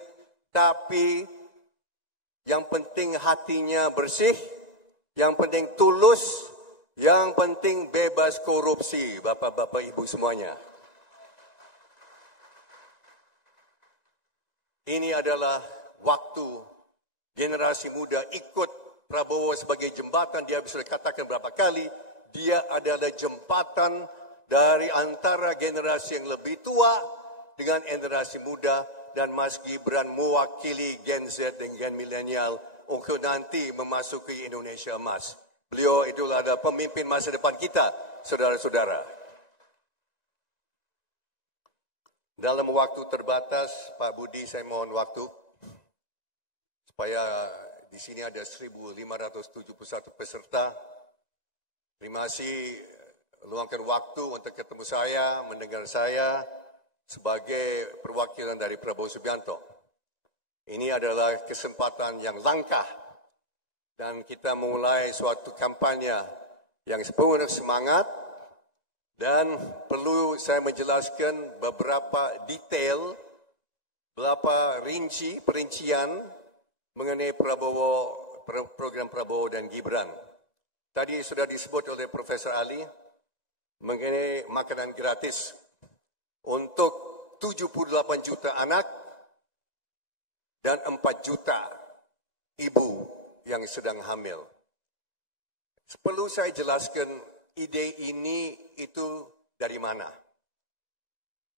tapi yang penting hatinya bersih, yang penting tulus, yang penting bebas korupsi, bapak-bapak ibu semuanya. Ini adalah waktu generasi muda ikut Prabowo sebagai jembatan. Dia sudah katakan berapa kali, dia adalah jembatan dari antara generasi yang lebih tua dengan generasi muda, dan Mas Gibran mewakili Gen Z dan Gen Milenial untuk nanti memasuki Indonesia Emas. Beliau itulah adalah pemimpin masa depan kita, saudara-saudara. Dalam waktu terbatas, Pak Budi, saya mohon waktu supaya di sini ada 1.571 peserta. Terima kasih luangkan waktu untuk ketemu saya, mendengar saya sebagai perwakilan dari Prabowo Subianto. Ini adalah kesempatan yang langka dan kita mulai suatu kampanye yang penuh semangat. Dan perlu saya menjelaskan beberapa detail, beberapa perincian mengenai program Prabowo dan Gibran. Tadi sudah disebut oleh Profesor Ali mengenai makanan gratis untuk 78 juta anak dan 4 juta ibu yang sedang hamil. Perlu saya jelaskan ide ini itu dari mana?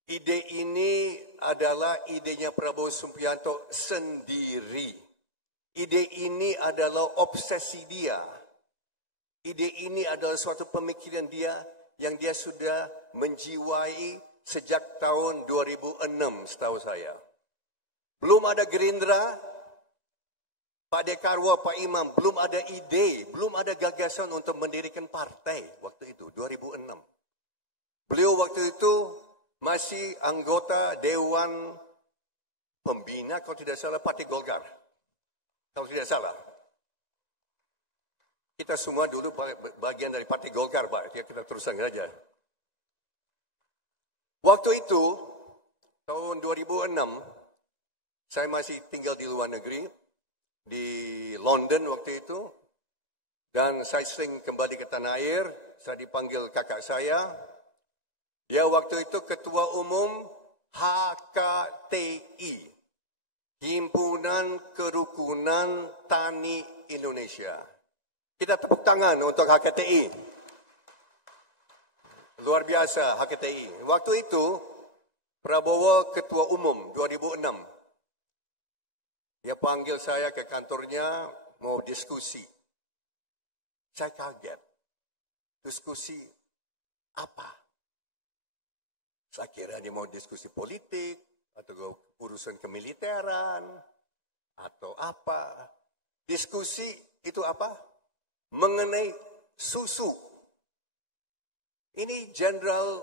Ide ini adalah idenya Prabowo Subianto sendiri. Ide ini adalah obsesi dia. Ide ini adalah suatu pemikiran dia yang dia sudah menjiwai sejak tahun 2006 setahu saya. Belum ada Gerindra, Pak Dekarwo, Pak Imam, belum ada ide, belum ada gagasan untuk mendirikan partai waktu itu, 2006. Beliau waktu itu masih anggota Dewan Pembina, kalau tidak salah, Partai Golkar. Kalau tidak salah. Kita semua dulu bagian dari Partai Golkar, Pak. Kita teruskan saja. Waktu itu, tahun 2006, saya masih tinggal di luar negeri, di London waktu itu, dan saya sering kembali ke tanah air. Saya dipanggil kakak saya. Dia waktu itu ketua umum HKTI, Himpunan Kerukunan Tani Indonesia. Kita tepuk tangan untuk HKTI. Luar biasa HKTI. Waktu itu Prabowo ketua umum 2006. Dia panggil saya ke kantornya, mau diskusi. Saya kaget. Diskusi apa? Saya kira dia mau diskusi politik, atau urusan kemiliteran, atau apa. Diskusi itu apa? Mengenai susu. Ini Jenderal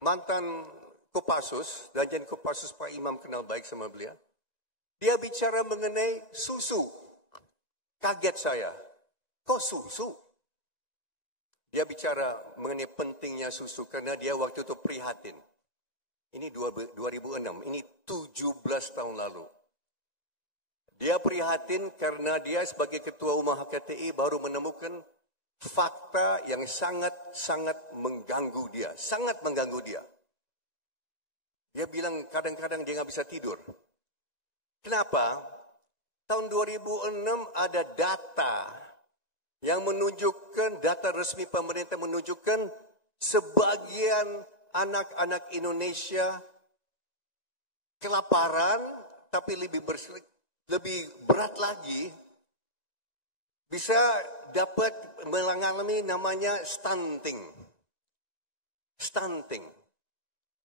mantan Kopassus, dan Kopassus Pak Imam kenal baik sama beliau. Dia bicara mengenai susu. Kaget saya. Kok susu? Dia bicara mengenai pentingnya susu karena dia waktu itu prihatin. Ini 2006, ini 17 tahun lalu. Dia prihatin karena dia sebagai ketua umum HKTI baru menemukan fakta yang sangat-sangat mengganggu dia. Sangat mengganggu dia. Dia bilang kadang-kadang dia nggak bisa tidur. Kenapa? Tahun 2006 ada data yang menunjukkan, data resmi pemerintah menunjukkan sebagian anak-anak Indonesia kelaparan, tapi lebih berat lagi, bisa dapat mengalami namanya stunting. Stunting.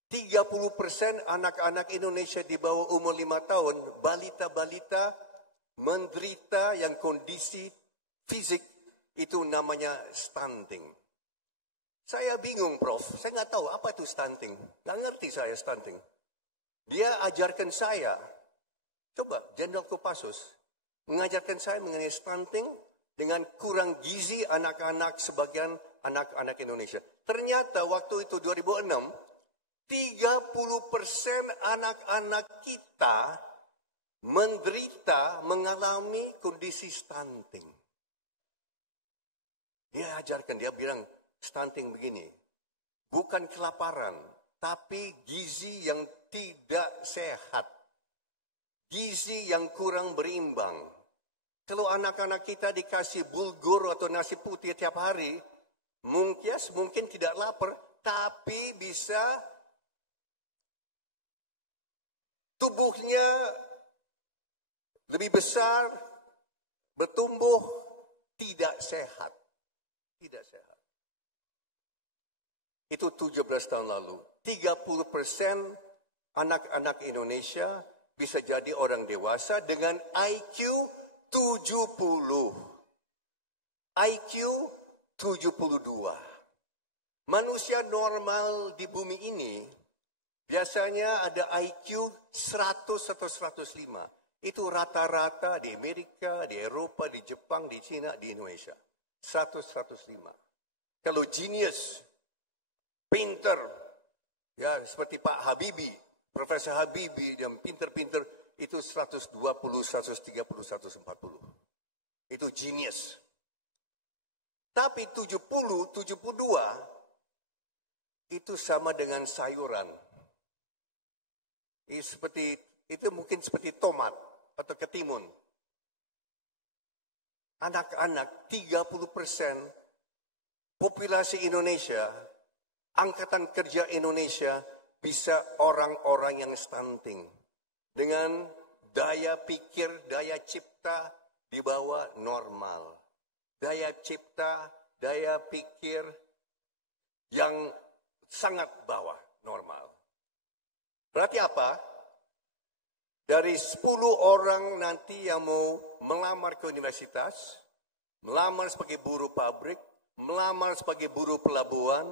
30% anak-anak Indonesia di bawah umur 5 tahun, balita-balita menderita yang kondisi fisik itu namanya stunting. Saya bingung, Prof. Saya nggak tahu apa itu stunting. Nggak ngerti saya stunting. Dia ajarkan saya, coba Jenderal Kopassus mengajarkan saya mengenai stunting dengan kurang gizi anak-anak, sebagian anak-anak Indonesia. Ternyata waktu itu 2006, 30% anak-anak kita mengalami kondisi stunting. Dia ajarkan, dia bilang stunting begini, bukan kelaparan, tapi gizi yang tidak sehat. Gizi yang kurang berimbang. Kalau anak-anak kita dikasih bulgur atau nasi putih tiap hari, mungkin tidak lapar, tapi bisa tubuhnya lebih besar, bertumbuh, tidak sehat. Tidak sehat. Itu 17 tahun lalu. 30% anak-anak Indonesia bisa jadi orang dewasa dengan IQ 70. IQ 72. Manusia normal di bumi ini biasanya ada IQ 100 atau 105. Itu rata-rata di Amerika, di Eropa, di Jepang, di Cina, di Indonesia. 100-105. Kalau genius, pinter, ya seperti Pak Habibie, Profesor Habibie yang pinter-pinter, itu 120, 130, 140. Itu genius. Tapi 70, 72, itu sama dengan sayuran. Itu mungkin seperti tomat atau ketimun. Anak-anak 30% populasi Indonesia, angkatan kerja Indonesia bisa orang-orang yang stunting dengan daya pikir, daya cipta di bawah normal. Daya cipta, daya pikir yang sangat bawah normal. Berarti apa? Dari 10 orang nanti yang mau melamar ke universitas, melamar sebagai buruh pabrik, melamar sebagai buruh pelabuhan,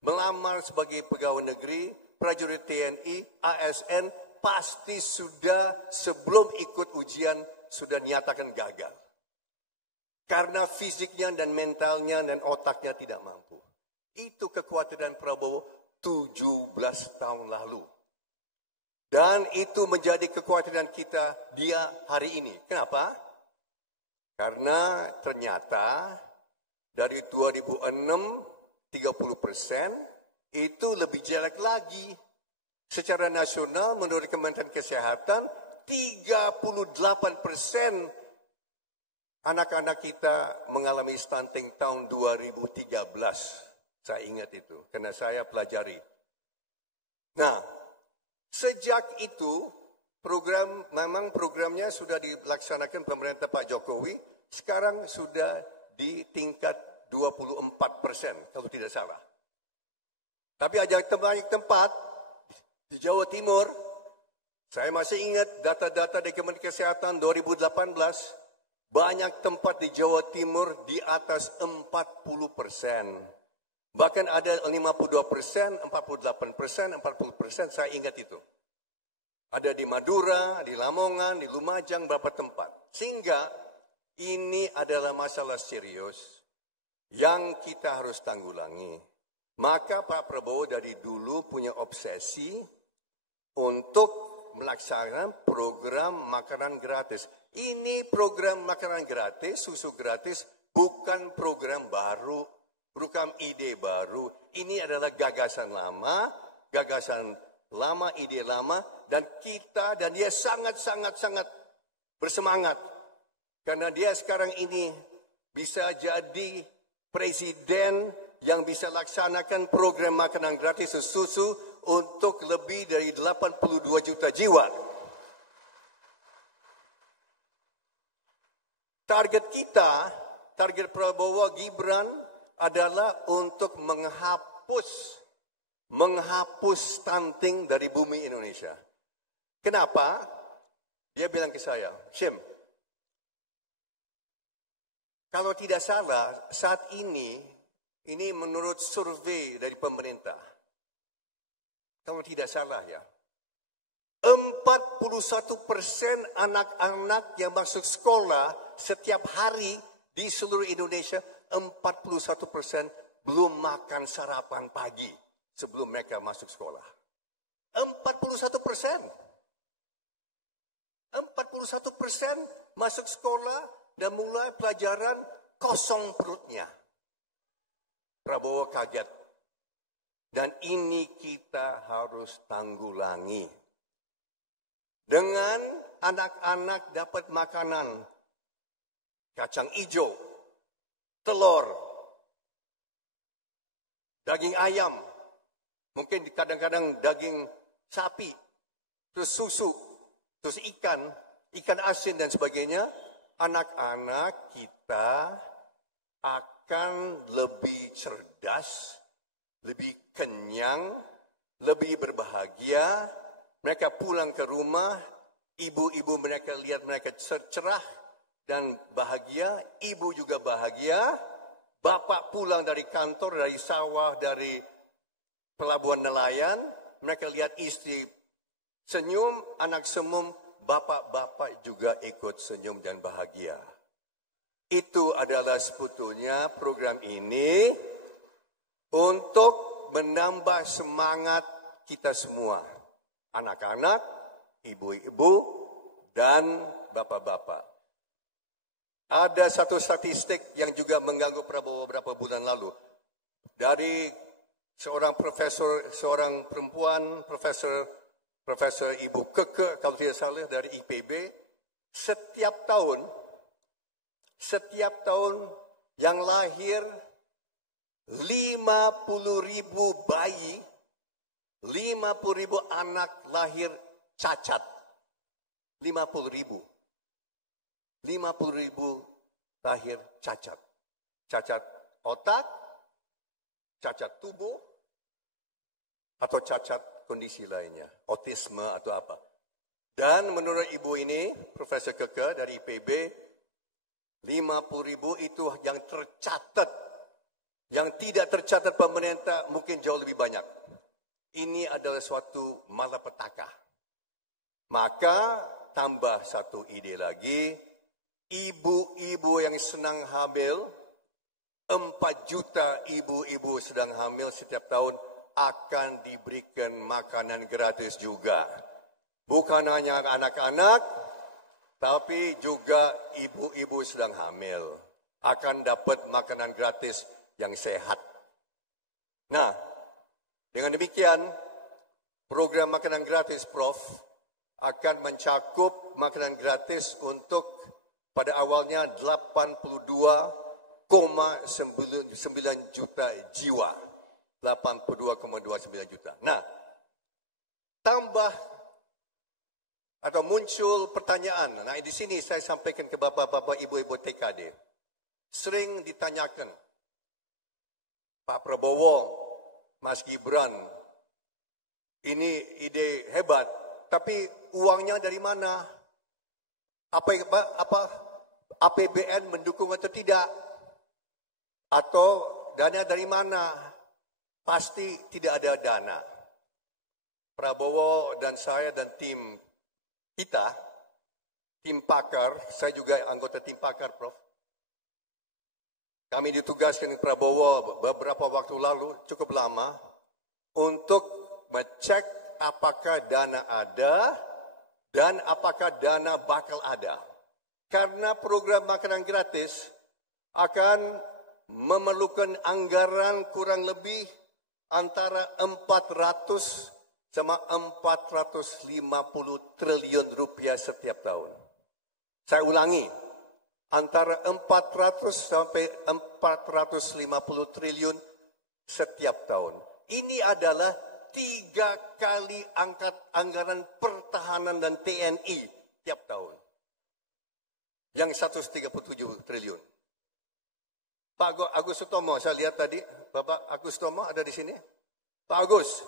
melamar sebagai pegawai negeri, prajurit TNI, ASN, pasti sudah sebelum ikut ujian sudah nyatakan gagal. Karena fisiknya dan mentalnya dan otaknya tidak mampu. Itu kekhawatiran Prabowo 17 tahun lalu. Dan itu menjadi kekhawatiran kita dia hari ini. Kenapa? Karena ternyata dari 2006 30% itu lebih jelek lagi. Secara nasional menurut Kementerian Kesehatan 38% anak-anak kita mengalami stunting tahun 2013. Saya ingat itu karena saya pelajari. Nah, sejak itu programnya sudah dilaksanakan pemerintah Pak Jokowi, sekarang sudah di tingkat 24% kalau tidak salah. Tapi ada banyak tempat di Jawa Timur, saya masih ingat data-data dari Kementerian Kesehatan 2018, banyak tempat di Jawa Timur di atas 40%. Bahkan ada 52%, 48%, 40%, saya ingat itu. Ada di Madura, di Lamongan, di Lumajang, beberapa tempat. Sehingga ini adalah masalah serius yang kita harus tanggulangi. Maka Pak Prabowo dari dulu punya obsesi untuk melaksanakan program makanan gratis. Ini program makanan gratis, susu gratis, bukan program baru, bukan ide baru. Ini adalah gagasan lama, ide lama, dan kita dan dia sangat bersemangat. Karena dia sekarang ini bisa jadi presiden yang bisa laksanakan program makanan gratis susu untuk lebih dari 82 juta jiwa. Target kita, target Prabowo Gibran adalah untuk menghapus stunting dari bumi Indonesia. Kenapa? Dia bilang ke saya, Syim, kalau tidak salah saat ini menurut survei dari pemerintah, kalau tidak salah ya, anak-anak yang masuk sekolah setiap hari di seluruh Indonesia, 41% belum makan sarapan pagi sebelum mereka masuk sekolah. 41%. 41% masuk sekolah dan mulai pelajaran kosong perutnya. Prabowo kaget. Dan ini kita harus tanggulangi. Dengan anak-anak dapat makanan, kacang hijau, telur, daging ayam, mungkin kadang-kadang daging sapi, terus susu, terus ikan asin dan sebagainya, anak-anak kita akan lebih cerdas, lebih kenyang, lebih berbahagia. Mereka pulang ke rumah, ibu-ibu mereka lihat mereka cerah dan bahagia, ibu juga bahagia. Bapak pulang dari kantor, dari sawah, dari pelabuhan nelayan, mereka lihat istri senyum, anak senyum, bapak-bapak juga ikut senyum dan bahagia. Itu adalah sebetulnya program ini untuk menambah semangat kita semua. Anak-anak, ibu-ibu, dan bapak-bapak. Ada satu statistik yang juga mengganggu Prabowo beberapa bulan lalu. Dari seorang profesor, seorang perempuan, Profesor Ibu Keke, kalau tidak salah, dari IPB, setiap tahun yang lahir 50.000 bayi, 50.000 anak lahir cacat. 50.000 lahir cacat. Cacat otak, cacat tubuh, atau cacat kondisi lainnya. Autisme atau apa. Dan menurut ibu ini, Profesor Keke dari IPB, 50.000 itu yang tercatat. Yang tidak tercatat pemerintah mungkin jauh lebih banyak. Ini adalah suatu malapetaka. Maka tambah satu ide lagi, ibu-ibu yang senang hamil, 4 juta ibu-ibu sedang hamil setiap tahun akan diberikan makanan gratis juga. Bukan hanya anak-anak, tapi juga ibu-ibu sedang hamil akan dapat makanan gratis yang sehat. Nah, dengan demikian, program makanan gratis, Prof, akan mencakup makanan gratis untuk pada awalnya 82,9 juta jiwa. 82,29 juta. Nah, tambah atau muncul pertanyaan. Nah, di sini saya sampaikan ke bapak-bapak, ibu-ibu TKD. Sering ditanyakan, Pak Prabowo, Mas Gibran, ini ide hebat, tapi uangnya dari mana? Apa APBN mendukung atau tidak? Atau dana dari mana? Pasti tidak ada dana. Prabowo dan saya dan tim kita, tim pakar, saya juga anggota tim pakar, Prof. Kami ditugaskan Prabowo beberapa waktu lalu, cukup lama, untuk mengecek apakah dana ada dan apakah dana bakal ada. Karena program makanan gratis akan memerlukan anggaran kurang lebih antara 400 sama 450 triliun rupiah setiap tahun. Saya ulangi, antara 400 sampai 450 triliun setiap tahun. Ini adalah 3 kali anggaran pertahanan dan TNI tiap tahun. Yang 137 triliun. Pak Agus Sutomo, saya lihat tadi, Bapak Agus Sutomo ada di sini. Pak Agus,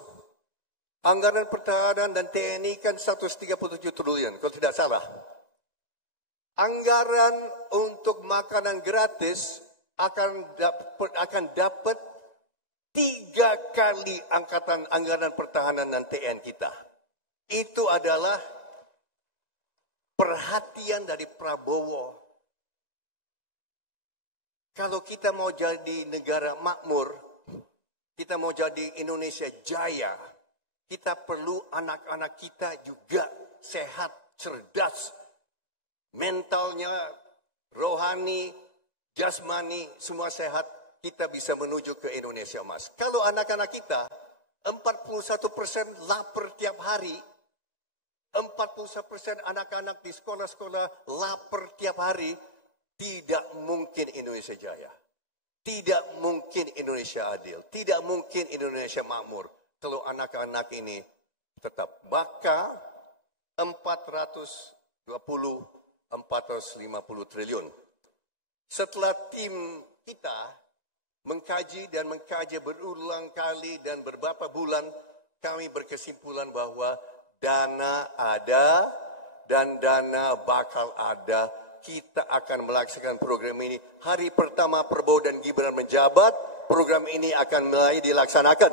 anggaran pertahanan dan TNI kan 137 triliun, kalau tidak salah. Anggaran untuk makanan gratis akan dapat 3 kali anggaran pertahanan dan TNI kita. Itu adalah perhatian dari Prabowo. Kalau kita mau jadi negara makmur, kita mau jadi Indonesia jaya, kita perlu anak-anak kita juga sehat, cerdas, mentalnya, rohani, jasmani, semua sehat, kita bisa menuju ke Indonesia emas. Kalau anak-anak kita 41% lapar tiap hari, 41% anak-anak di sekolah-sekolah lapar tiap hari, tidak mungkin Indonesia jaya. Tidak mungkin Indonesia adil. Tidak mungkin Indonesia makmur kalau anak-anak ini tetap. Maka 450 triliun. Setelah tim kita mengkaji berulang kali dan beberapa bulan, kami berkesimpulan bahwa dana ada dan dana bakal ada. Kita akan melaksanakan program ini. Hari pertama Prabowo dan Gibran menjabat, program ini akan mulai dilaksanakan.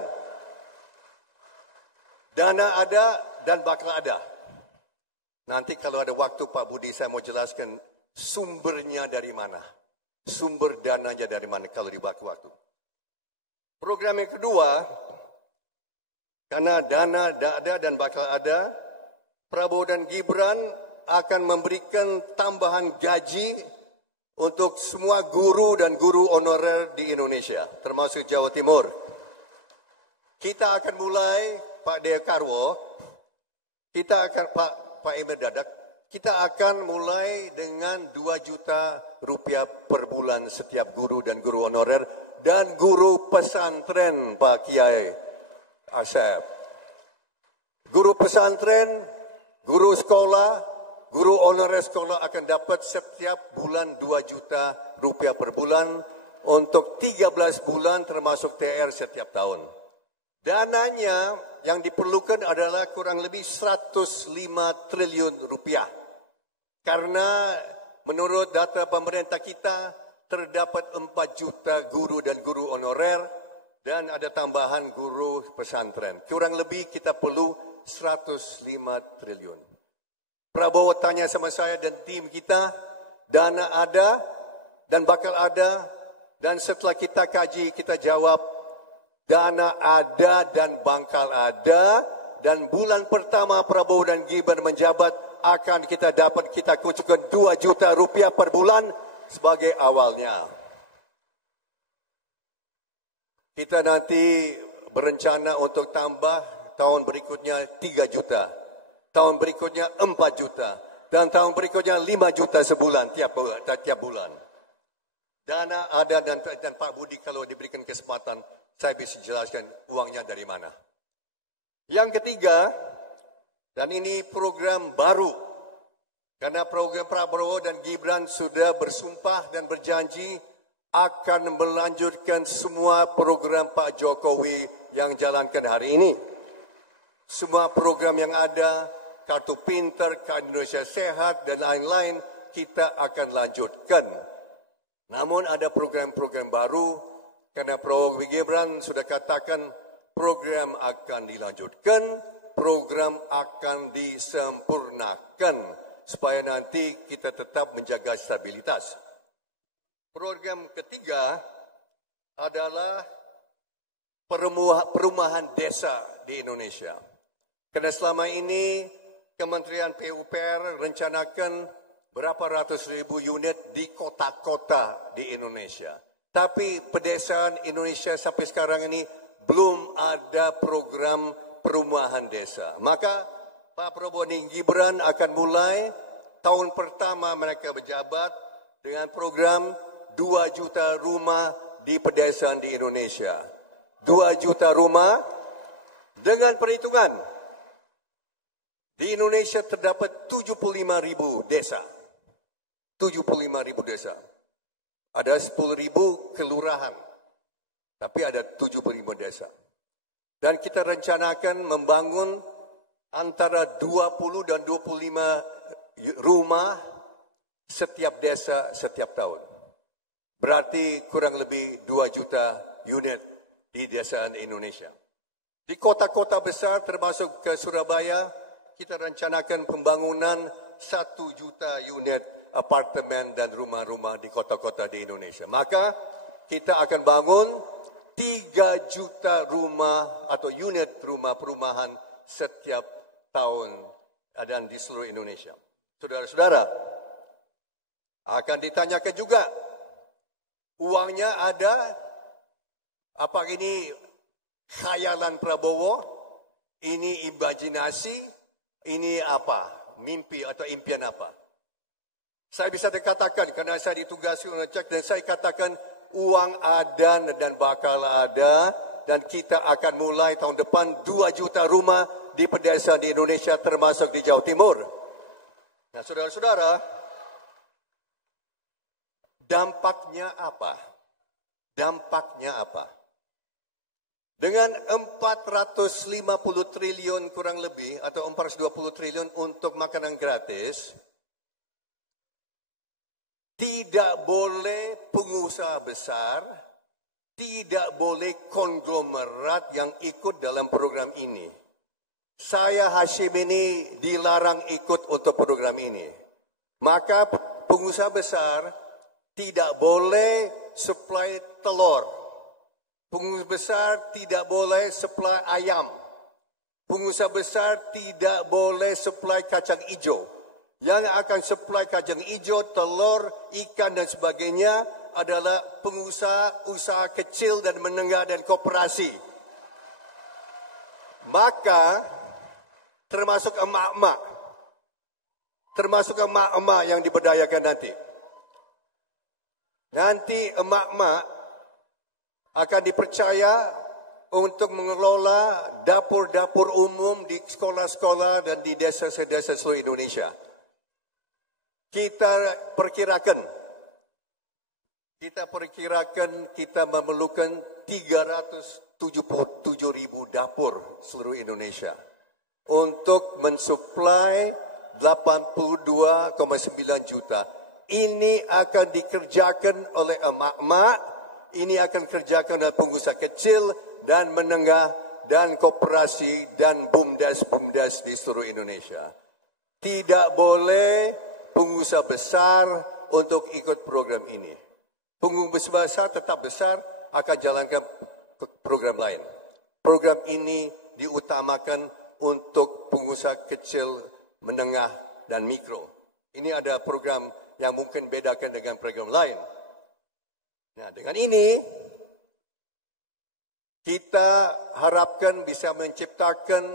Dana ada dan bakal ada. Nanti kalau ada waktu Pak Budi, saya mau jelaskan sumbernya dari mana. Sumber dananya dari mana kalau di waktu-waktu. Program yang kedua, karena dana ada dan bakal ada, Prabowo dan Gibran akan memberikan tambahan gaji untuk semua guru dan guru honorer di Indonesia, termasuk Jawa Timur. Kita akan mulai, Pak Dekarwo, kita akan Pak Emir Dadak, kita akan mulai dengan 2 juta rupiah per bulan setiap guru dan guru honorer dan guru pesantren, Pak Kiai Asep. Guru pesantren, guru sekolah, guru honorer sekolah akan dapat setiap bulan 2 juta rupiah per bulan untuk 13 bulan termasuk TR setiap tahun. Dananya yang diperlukan adalah kurang lebih 105 triliun rupiah. Karena menurut data pemerintah kita terdapat 4 juta guru dan guru honorer dan ada tambahan guru pesantren. Kurang lebih kita perlu 105 triliun. Prabowo tanya sama saya dan tim kita, dana ada dan bakal ada, dan setelah kita kaji, kita jawab, dana ada dan bakal ada, dan bulan pertama Prabowo dan Gibran menjabat, akan kita kucurkan 2 juta rupiah per bulan sebagai awalnya. Kita nanti berencana untuk tambah tahun berikutnya 3 juta. Tahun berikutnya 4 juta. Dan tahun berikutnya 5 juta sebulan tiap bulan. Dana ada dan Pak Budi kalau diberikan kesempatan, saya bisa jelaskan uangnya dari mana. Yang ketiga, dan ini program baru. Karena program Prabowo dan Gibran sudah bersumpah dan berjanji akan melanjutkan semua program Pak Jokowi yang jalankan hari ini. Semua program yang ada, Kartu Pintar, Kartu Indonesia Sehat, dan lain-lain, kita akan lanjutkan. Namun ada program-program baru, karena Prabowo Gibran sudah katakan program akan dilanjutkan, program akan disempurnakan, supaya nanti kita tetap menjaga stabilitas. Program ketiga adalah perumahan desa di Indonesia. Karena selama ini Kementerian PUPR rencanakan berapa ratus ribu unit di kota-kota di Indonesia. Tapi pedesaan Indonesia sampai sekarang ini belum ada program perumahan desa. Maka Pak Prabowo dan Gibran akan mulai tahun pertama mereka berjabat dengan program 2 juta rumah di pedesaan di Indonesia. 2 juta rumah dengan perhitungan. Di Indonesia terdapat 75.000 desa. 75.000 desa. Ada 10.000 kelurahan. Tapi ada 75 desa. Dan kita rencanakan membangun antara 20 dan 25 rumah setiap desa setiap tahun. Berarti kurang lebih 2 juta unit di desaan Indonesia. Di kota-kota besar termasuk ke Surabaya, kita rencanakan pembangunan 1 juta unit apartemen dan rumah-rumah di kota-kota di Indonesia. Maka kita akan bangun 3 juta rumah atau unit rumah perumahan setiap tahun dan di seluruh Indonesia. Saudara-saudara, akan ditanyakan juga, uangnya ada? Apa ini khayalan Prabowo? Ini imajinasi? Ini apa? Mimpi atau impian apa? Saya bisa dikatakan, karena saya ditugasi oleh cek, dan saya katakan uang ada dan bakal ada, dan kita akan mulai tahun depan 2 juta rumah di pedesaan di Indonesia, termasuk di Jawa Timur. Nah, saudara-saudara, dampaknya apa? Dampaknya apa? Dengan 450 triliun kurang lebih, atau 420 triliun untuk makanan gratis, tidak boleh pengusaha besar, tidak boleh konglomerat yang ikut dalam program ini. Saya Hashim ini dilarang ikut untuk program ini. Maka pengusaha besar tidak boleh supply telur. Pengusaha besar tidak boleh supply ayam. Pengusaha besar tidak boleh supply kacang hijau. Yang akan supply kacang hijau, telur, ikan dan sebagainya adalah pengusaha usaha kecil dan menengah dan koperasi. Maka termasuk emak-emak. Termasuk emak-emak yang diberdayakan nanti. Nanti emak-emak akan dipercaya untuk mengelola dapur-dapur umum di sekolah-sekolah dan di desa-desa seluruh Indonesia. Kita perkirakan kita memerlukan 377.000 dapur seluruh Indonesia untuk mensuplai 82,9 juta. Ini akan dikerjakan oleh emak-emak, ini akan dikerjakan oleh pengusaha kecil dan menengah dan koperasi dan BUMDes di seluruh Indonesia. Tidak boleh pengusaha besar untuk ikut program ini. Pengusaha besar tetap besar akan jalankan program lain. Program ini diutamakan untuk pengusaha kecil, menengah, dan mikro. Ini ada program yang mungkin bedakan dengan program lain. Nah, dengan ini kita harapkan bisa menciptakan,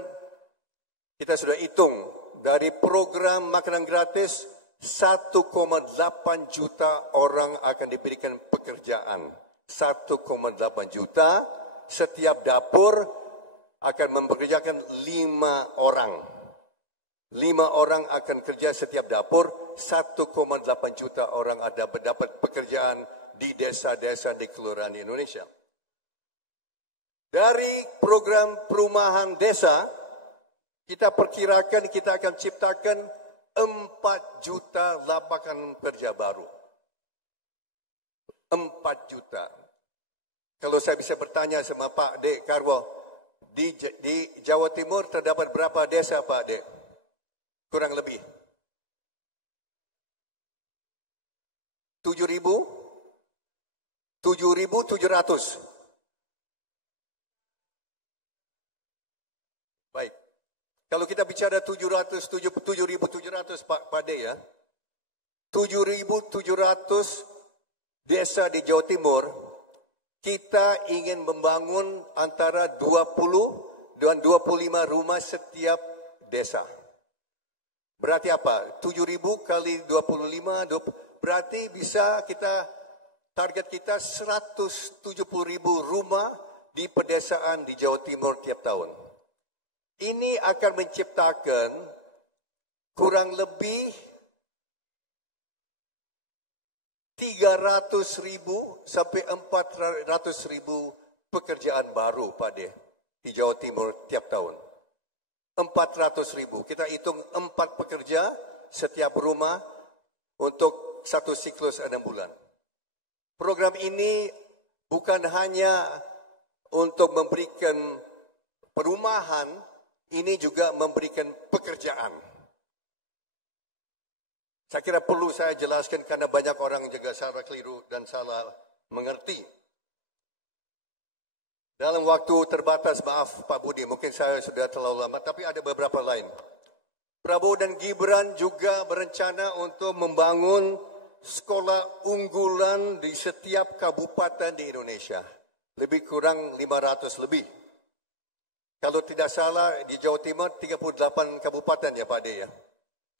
kita sudah hitung dari program makanan gratis 1,8 juta orang akan diberikan pekerjaan. 1,8 juta, setiap dapur akan mempekerjakan 5 orang. 5 orang akan kerja setiap dapur, 1,8 juta orang ada mendapat pekerjaan di desa-desa di kelurahan di Indonesia. Dari program perumahan desa, kita perkirakan kita akan ciptakan 4 juta lapangan kerja baru. 4 juta. Kalau saya bisa bertanya sama Pak Dek Karwo, di Jawa Timur terdapat berapa desa Pak Dek? Kurang lebih 7.700. Baik. Kalau kita bicara 7.700 Pak De ya, 7.700 desa di Jawa Timur, kita ingin membangun antara 20 dan 25 rumah setiap desa. Berarti apa? 7.000 kali 25, berarti bisa kita, target kita 170.000 rumah di pedesaan di Jawa Timur tiap tahun. Ini akan menciptakan kurang lebih 300.000 sampai 400.000 pekerjaan baru Pak De di Jawa Timur tiap tahun. 400.000. Kita hitung 4 pekerja setiap rumah untuk satu siklus 6 bulan. Program ini bukan hanya untuk memberikan perumahan, ini juga memberikan pekerjaan. Saya kira perlu saya jelaskan karena banyak orang juga salah keliru dan salah mengerti. Dalam waktu terbatas, maaf Pak Budi, mungkin saya sudah terlalu lama, tapi ada beberapa lain. Prabowo dan Gibran juga berencana untuk membangun sekolah unggulan di setiap kabupaten di Indonesia. Lebih kurang 500 lebih. Kalau tidak salah di Jawa Timur 38 kabupaten ya Pak De ya.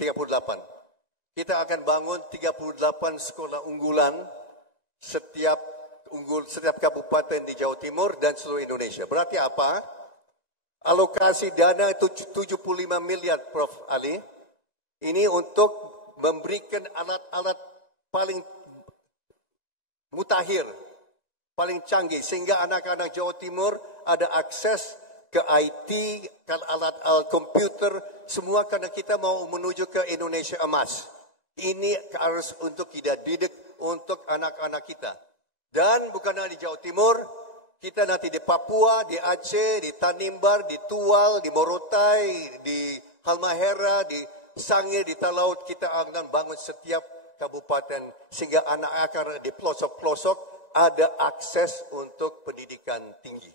38. Kita akan bangun 38 sekolah unggulan setiap kabupaten di Jawa Timur dan seluruh Indonesia. Berarti apa? Alokasi dana itu 75 miliar Prof. Ali. Ini untuk memberikan alat-alat paling mutakhir, paling canggih sehingga anak-anak Jawa Timur ada akses ke IT, ke alat-alat komputer, semua karena kita mau menuju ke Indonesia emas. Ini harus untuk kita didik untuk anak-anak kita. Dan bukan hanya di Jawa Timur, kita nanti di Papua, di Aceh, di Tanimbar, di Tual, di Morotai, di Halmahera, di Sangir, di Talaut, kita akan bangun setiap kabupaten sehingga anak-anak di pelosok-pelosok ada akses untuk pendidikan tinggi.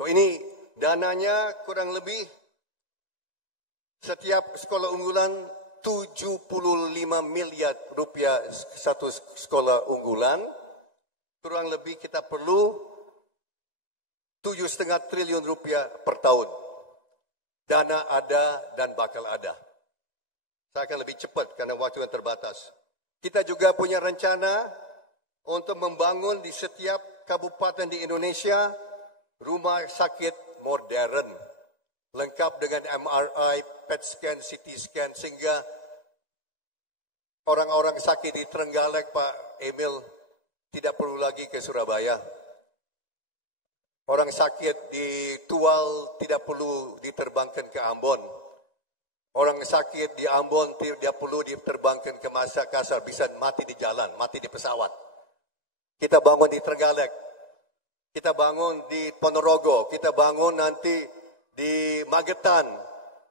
So ini dananya kurang lebih setiap sekolah unggulan 75 miliar rupiah satu sekolah unggulan. Kurang lebih kita perlu 7,5 triliun rupiah per tahun. Dana ada dan bakal ada. Saya akan lebih cepat karena waktu yang terbatas. Kita juga punya rencana untuk membangun di setiap kabupaten di Indonesia rumah sakit modern. Lengkap dengan MRI, PET scan, CT scan sehingga orang-orang sakit di Trenggalek Pak Emil tidak perlu lagi ke Surabaya. Orang sakit di Tual tidak perlu diterbangkan ke Ambon. Orang sakit di Ambon tidak perlu diterbangkan ke Makassar, bisa mati di jalan, mati di pesawat. Kita bangun di Trenggalek, kita bangun di Ponorogo, kita bangun nanti di Magetan,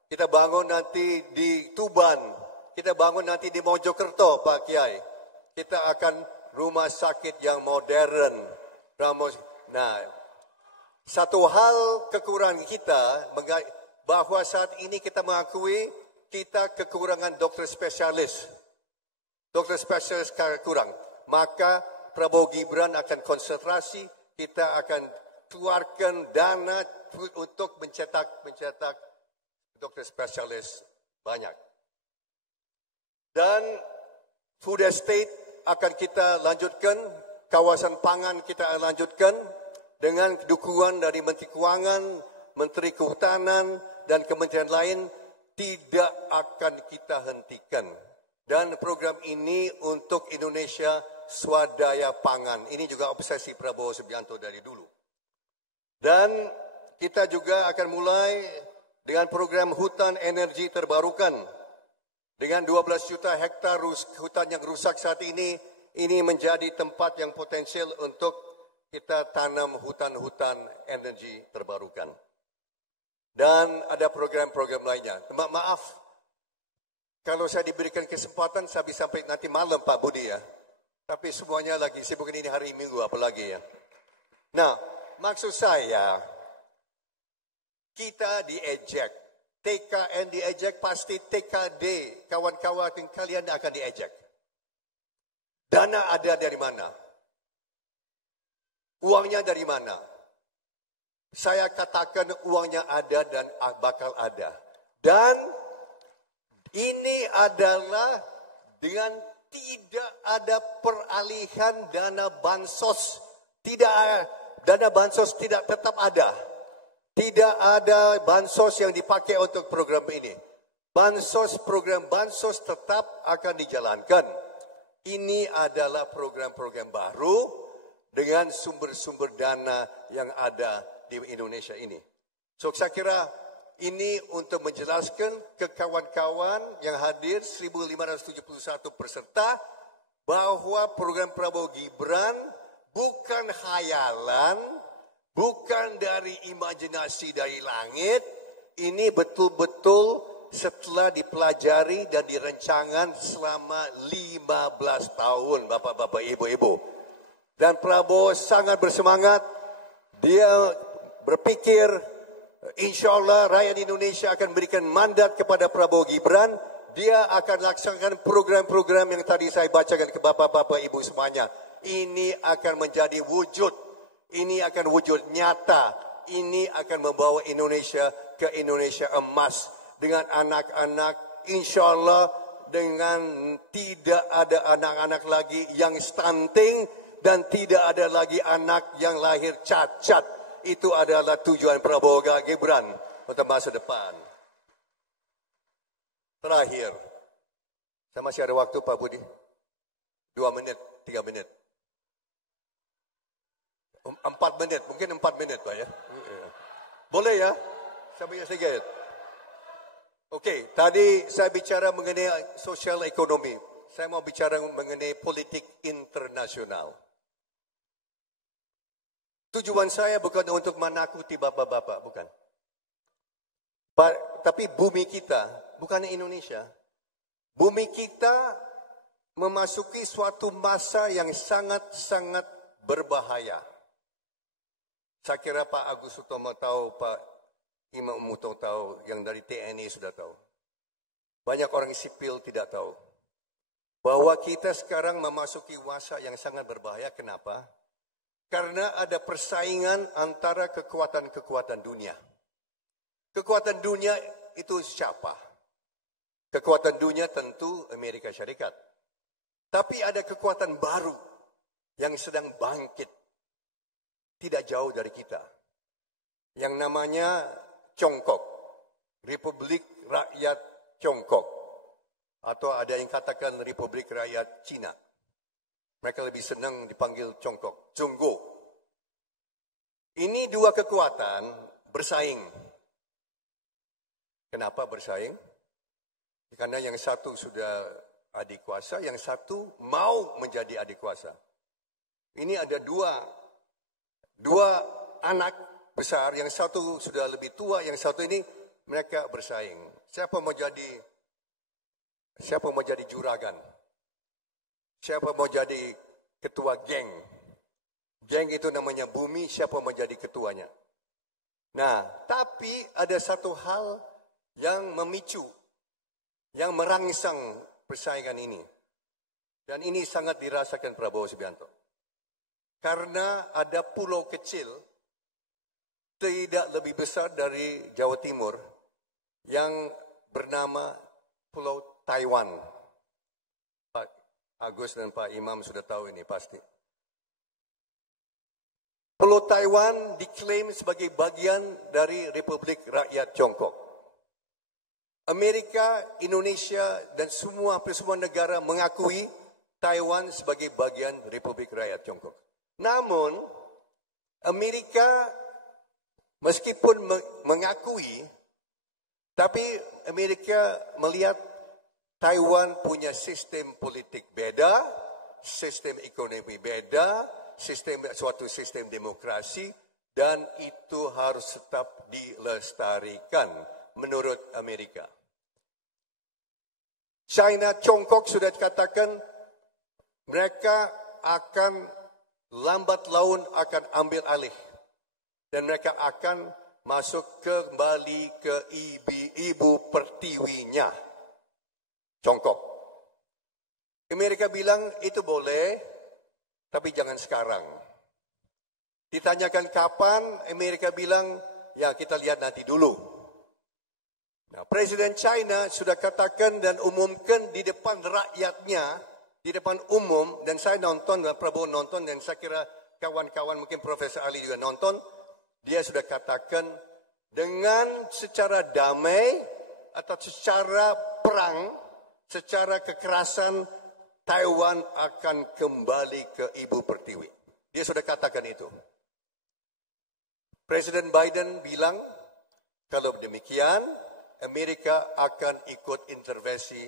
kita bangun nanti di Tuban, kita bangun nanti di Mojokerto, Pak Kiai. Kita akan rumah sakit yang modern. Nah, satu hal kekurangan kita, bahwa saat ini kita mengakui kita kekurangan dokter spesialis. Dokter spesialis kurang. Maka Prabowo Gibran akan konsentrasi, kita akan keluarkan dana untuk mencetak dokter spesialis banyak. Dan food estate akan kita lanjutkan, kawasan pangan kita lanjutkan dengan dukungan dari Menteri Keuangan, Menteri Kehutanan dan kementerian lain tidak akan kita hentikan. Dan program ini untuk Indonesia swadaya pangan. Ini juga obsesi Prabowo Subianto dari dulu. Dan kita juga akan mulai dengan program hutan energi terbarukan. Dengan 12 juta hektar hutan yang rusak saat ini menjadi tempat yang potensial untuk kita tanam hutan-hutan energi terbarukan. Dan ada program-program lainnya. Maaf, kalau saya diberikan kesempatan, saya bisa sampai nanti malam Pak Budi ya. Tapi semuanya lagi sibuk ini hari Minggu apalagi ya. Nah, maksud saya, kita diejek. TKN diejek, pasti TKD, kawan-kawan kalian akan diejek. Dana ada dari mana? Uangnya dari mana? Saya katakan uangnya ada dan bakal ada. Dan ini adalah dengan tidak ada peralihan dana bansos. Dana bansos tidak tetap ada. Tidak ada bansos yang dipakai untuk program ini. Program bansos tetap akan dijalankan. Ini adalah program-program baru dengan sumber-sumber dana yang ada di Indonesia ini. So saya kira ini untuk menjelaskan ke kawan-kawan yang hadir 1.571 peserta bahwa program Prabowo Gibran bukan khayalan, bukan dari imajinasi dari langit, ini betul-betul setelah dipelajari dan direncangan selama 15 tahun, Bapak-Bapak, Ibu-Ibu. Dan Prabowo sangat bersemangat. Dia berpikir, insya Allah rakyat Indonesia akan berikan mandat kepada Prabowo Gibran. Dia akan laksanakan program-program yang tadi saya bacakan ke Bapak-Bapak, Ibu semuanya. Ini akan menjadi wujud. Ini akan wujud nyata. Ini akan membawa Indonesia ke Indonesia emas. Dengan anak-anak, insya Allah dengan tidak ada anak-anak lagi yang stunting dan tidak ada lagi anak yang lahir cacat. Itu adalah tujuan Prabowo Gibran untuk masa depan. Terakhir, saya masih ada waktu Pak Budi. 2 menit, 3 menit. 4 menit, mungkin 4 menit Pak ya. Boleh ya? Sampai sedikit. Okey, tadi saya bicara mengenai sosial ekonomi. Saya mau bicara mengenai politik internasional. Tujuan saya bukan untuk menakuti bapak-bapak, bukan. Tapi bumi kita, bukan Indonesia. Bumi kita memasuki suatu masa yang sangat-sangat berbahaya. Saya kira Pak Agus Sutomo tahu, Pak Imam Muto tahu, yang dari TNI sudah tahu. Banyak orang sipil tidak tahu. Bahwa kita sekarang memasuki masa yang sangat berbahaya. Kenapa? Karena ada persaingan antara kekuatan-kekuatan dunia. Kekuatan dunia itu siapa? Kekuatan dunia tentu Amerika Syarikat. Tapi ada kekuatan baru yang sedang bangkit. Tidak jauh dari kita. Yang namanya Tiongkok, Republik Rakyat Tiongkok, atau ada yang katakan Republik Rakyat Cina. Mereka lebih senang dipanggil Tiongkok, Zhongguo. Ini dua kekuatan bersaing. Kenapa bersaing? Karena yang satu sudah adik kuasa, yang satu mau menjadi adik kuasa. Ini ada dua anak besar, yang satu sudah lebih tua, yang satu ini mereka bersaing. Siapa mau jadi juragan? Siapa mau jadi ketua geng? Geng itu namanya bumi, siapa mau jadi ketuanya? Nah, tapi ada satu hal yang memicu, yang merangsang persaingan ini. Dan ini sangat dirasakan Prabowo Subianto. Karena ada pulau kecil tidak lebih besar dari Jawa Timur yang bernama Pulau Taiwan. Pak Agus dan Pak Imam sudah tahu ini pasti. Pulau Taiwan diklaim sebagai bagian dari Republik Rakyat Tiongkok. Amerika, Indonesia dan semua negara mengakui Taiwan sebagai bagian Republik Rakyat Tiongkok. Namun Amerika meskipun mengakui, tapi Amerika melihat Taiwan punya sistem politik beda, sistem ekonomi beda, suatu sistem demokrasi, dan itu harus tetap dilestarikan menurut Amerika. China, Tiongkok sudah katakan mereka akan lambat laun akan ambil alih. Dan mereka akan masuk kembali ke ibu pertiwinya, Tiongkok. Amerika bilang itu boleh, tapi jangan sekarang. Ditanyakan kapan, Amerika bilang, ya kita lihat nanti dulu. Nah, Presiden China sudah katakan dan umumkan di depan rakyatnya, di depan umum, dan saya nonton, dan Prabowo nonton, dan saya kira kawan-kawan mungkin Profesor Ali juga nonton. Dia sudah katakan dengan secara damai atau secara perang, secara kekerasan, Taiwan akan kembali ke ibu pertiwi. Dia sudah katakan itu. Presiden Biden bilang, kalau demikian, Amerika akan ikut intervensi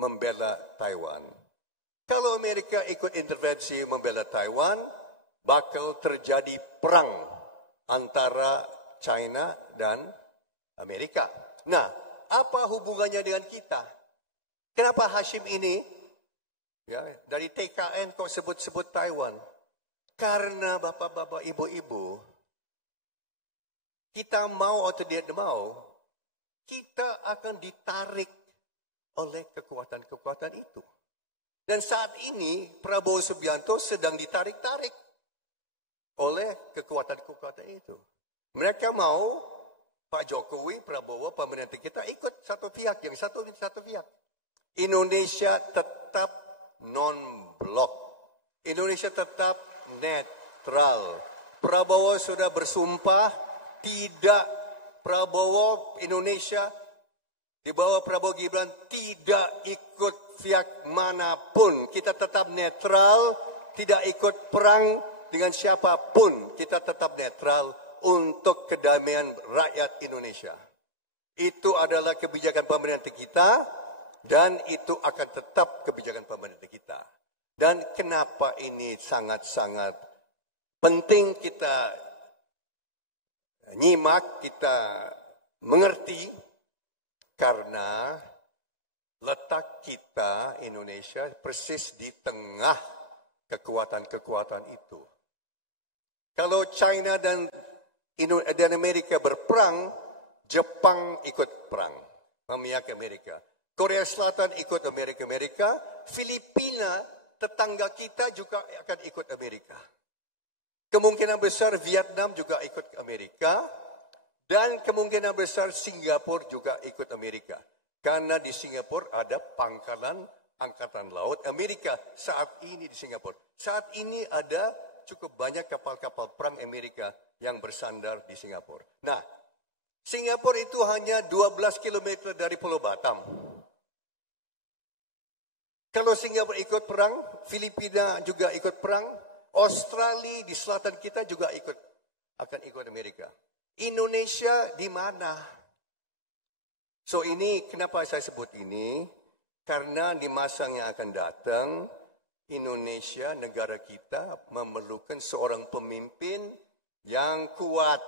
membela Taiwan. Kalau Amerika ikut intervensi membela Taiwan, bakal terjadi perang antara China dan Amerika. Nah, apa hubungannya dengan kita? Kenapa Hashim ini ya, dari TKN kok sebut-sebut Taiwan? Karena bapak-bapak, ibu-ibu, kita mau atau tidak mau, kita akan ditarik oleh kekuatan-kekuatan itu. Dan saat ini Prabowo Subianto sedang ditarik-tarik oleh kekuatan-kekuatan itu. Mereka mau Pak Jokowi, Prabowo, pemerintah kita ikut satu pihak, yang satu pihak. Indonesia tetap non-blok. Indonesia tetap netral. Prabowo sudah bersumpah tidak, Prabowo Indonesia di bawah Prabowo Gibran tidak ikut pihak manapun. Kita tetap netral, tidak ikut perang dengan siapapun. Kita tetap netral untuk kedamaian rakyat Indonesia. Itu adalah kebijakan pemerintah kita dan itu akan tetap kebijakan pemerintah kita. Dan kenapa ini sangat-sangat penting kita nyimak, kita mengerti, karena letak kita Indonesia persis di tengah kekuatan-kekuatan itu. Kalau China dan Amerika berperang, Jepang ikut perang, memihak Amerika. Korea Selatan ikut Amerika, Filipina tetangga kita juga akan ikut Amerika. Kemungkinan besar Vietnam juga ikut Amerika. Dan kemungkinan besar Singapura juga ikut Amerika. Karena di Singapura ada pangkalan Angkatan Laut Amerika saat ini di Singapura. Saat ini ada cukup banyak kapal-kapal perang Amerika yang bersandar di Singapura. Nah, Singapura itu hanya 12 km dari Pulau Batam. Kalau Singapura ikut perang, Filipina juga ikut perang, Australia di selatan kita juga akan ikut Amerika. Indonesia di mana? So ini kenapa saya sebut ini? Karena di masa yang akan datang, Indonesia, negara kita memerlukan seorang pemimpin yang kuat,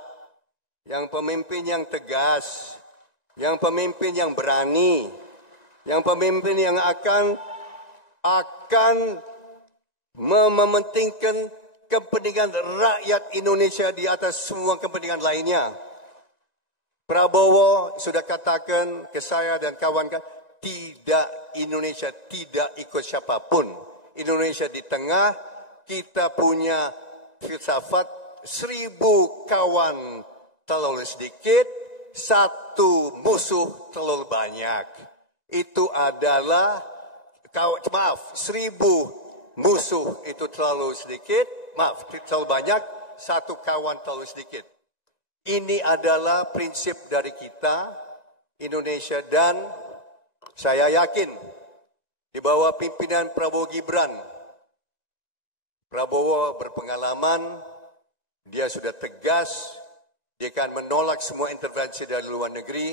yang pemimpin yang tegas, yang pemimpin yang berani, yang pemimpin yang akan mementingkan kepentingan rakyat Indonesia di atas semua kepentingan lainnya. Prabowo sudah katakan ke saya dan kawan-kawan, Indonesia tidak ikut siapapun. Indonesia di tengah, kita punya filsafat 1000 kawan terlalu sedikit, 1 musuh terlalu banyak. Itu adalah, 1000 musuh itu terlalu sedikit, terlalu banyak, 1 kawan terlalu sedikit. Ini adalah prinsip dari kita, Indonesia, dan saya yakin di bawah pimpinan Prabowo Gibran, Prabowo berpengalaman, dia sudah tegas, dia akan menolak semua intervensi dari luar negeri,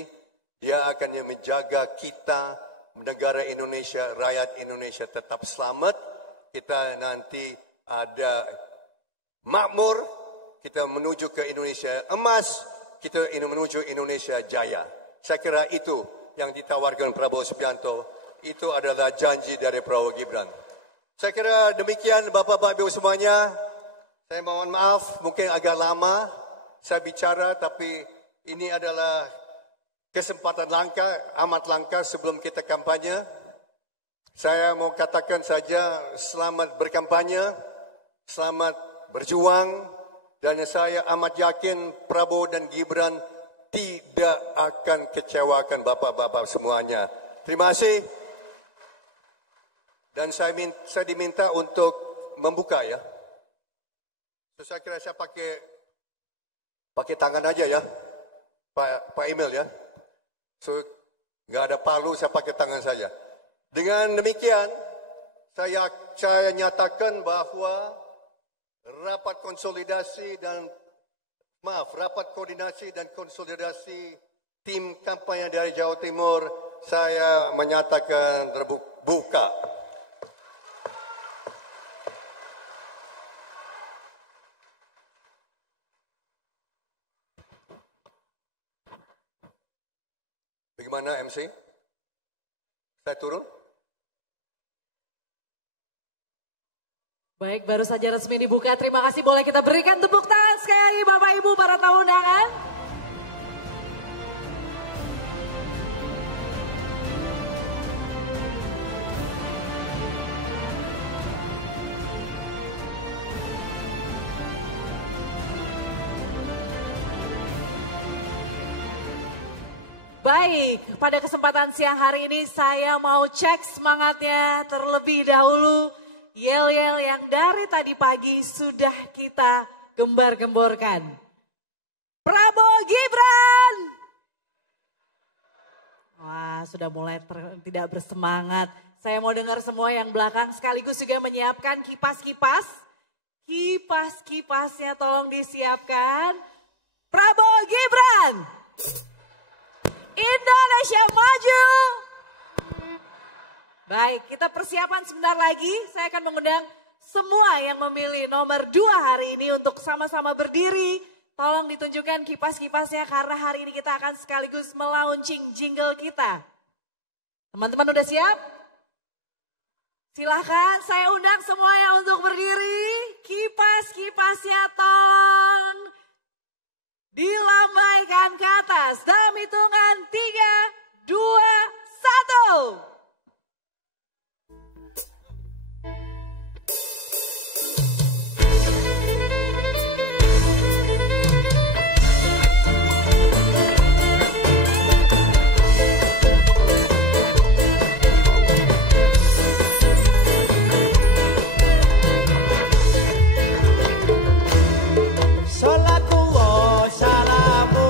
dia akan menjaga kita, negara Indonesia, rakyat Indonesia tetap selamat, kita nanti ada makmur, kita menuju ke Indonesia emas, kita menuju Indonesia jaya. Saya kira itu yang ditawarkan Prabowo Subianto, itu adalah janji dari Prabowo Gibran. Saya kira demikian Bapak-Bapak Ibu semuanya. Saya mohon maaf, mungkin agak lama saya bicara, tapi ini adalah kesempatan langka, amat langka sebelum kita kampanye. Saya mau katakan saja selamat berkampanye, selamat berjuang, dan saya amat yakin Prabowo dan Gibran tidak akan kecewakan Bapak-Bapak semuanya. Terima kasih. Dan saya diminta untuk membuka ya. So, saya kira saya pakai tangan aja ya, Pak Emil ya. So nggak ada palu, saya pakai tangan saja. Dengan demikian, saya nyatakan bahwa rapat koordinasi dan konsolidasi tim kampanye dari Jawa Timur saya menyatakan terbuka. Bagaimana MC? Saya turun? Baik, baru saja resmi dibuka. Terima kasih, boleh kita berikan tepuk tangan sekali lagi Bapak Ibu para tamu undangan. Baik, pada kesempatan siang hari ini saya mau cek semangatnya terlebih dahulu. Yel-yel yang dari tadi pagi sudah kita gembar-gemborkan. Prabowo Gibran! Wah, sudah mulai tidak bersemangat. Saya mau dengar semua yang belakang sekaligus juga menyiapkan kipas-kipas. Kipas-kipasnya tolong disiapkan. Prabowo Gibran! Indonesia maju. Baik, kita persiapan sebentar lagi. Saya akan mengundang semua yang memilih nomor 2 hari ini untuk sama-sama berdiri. Tolong ditunjukkan kipas-kipasnya karena hari ini kita akan sekaligus melaunching jingle kita. Teman-teman udah siap? Silahkan saya undang semuanya untuk berdiri. Kipas-kipasnya tolong dilambaikan ke atas dalam hitungan 3, 2, 1. Salaku wa salamu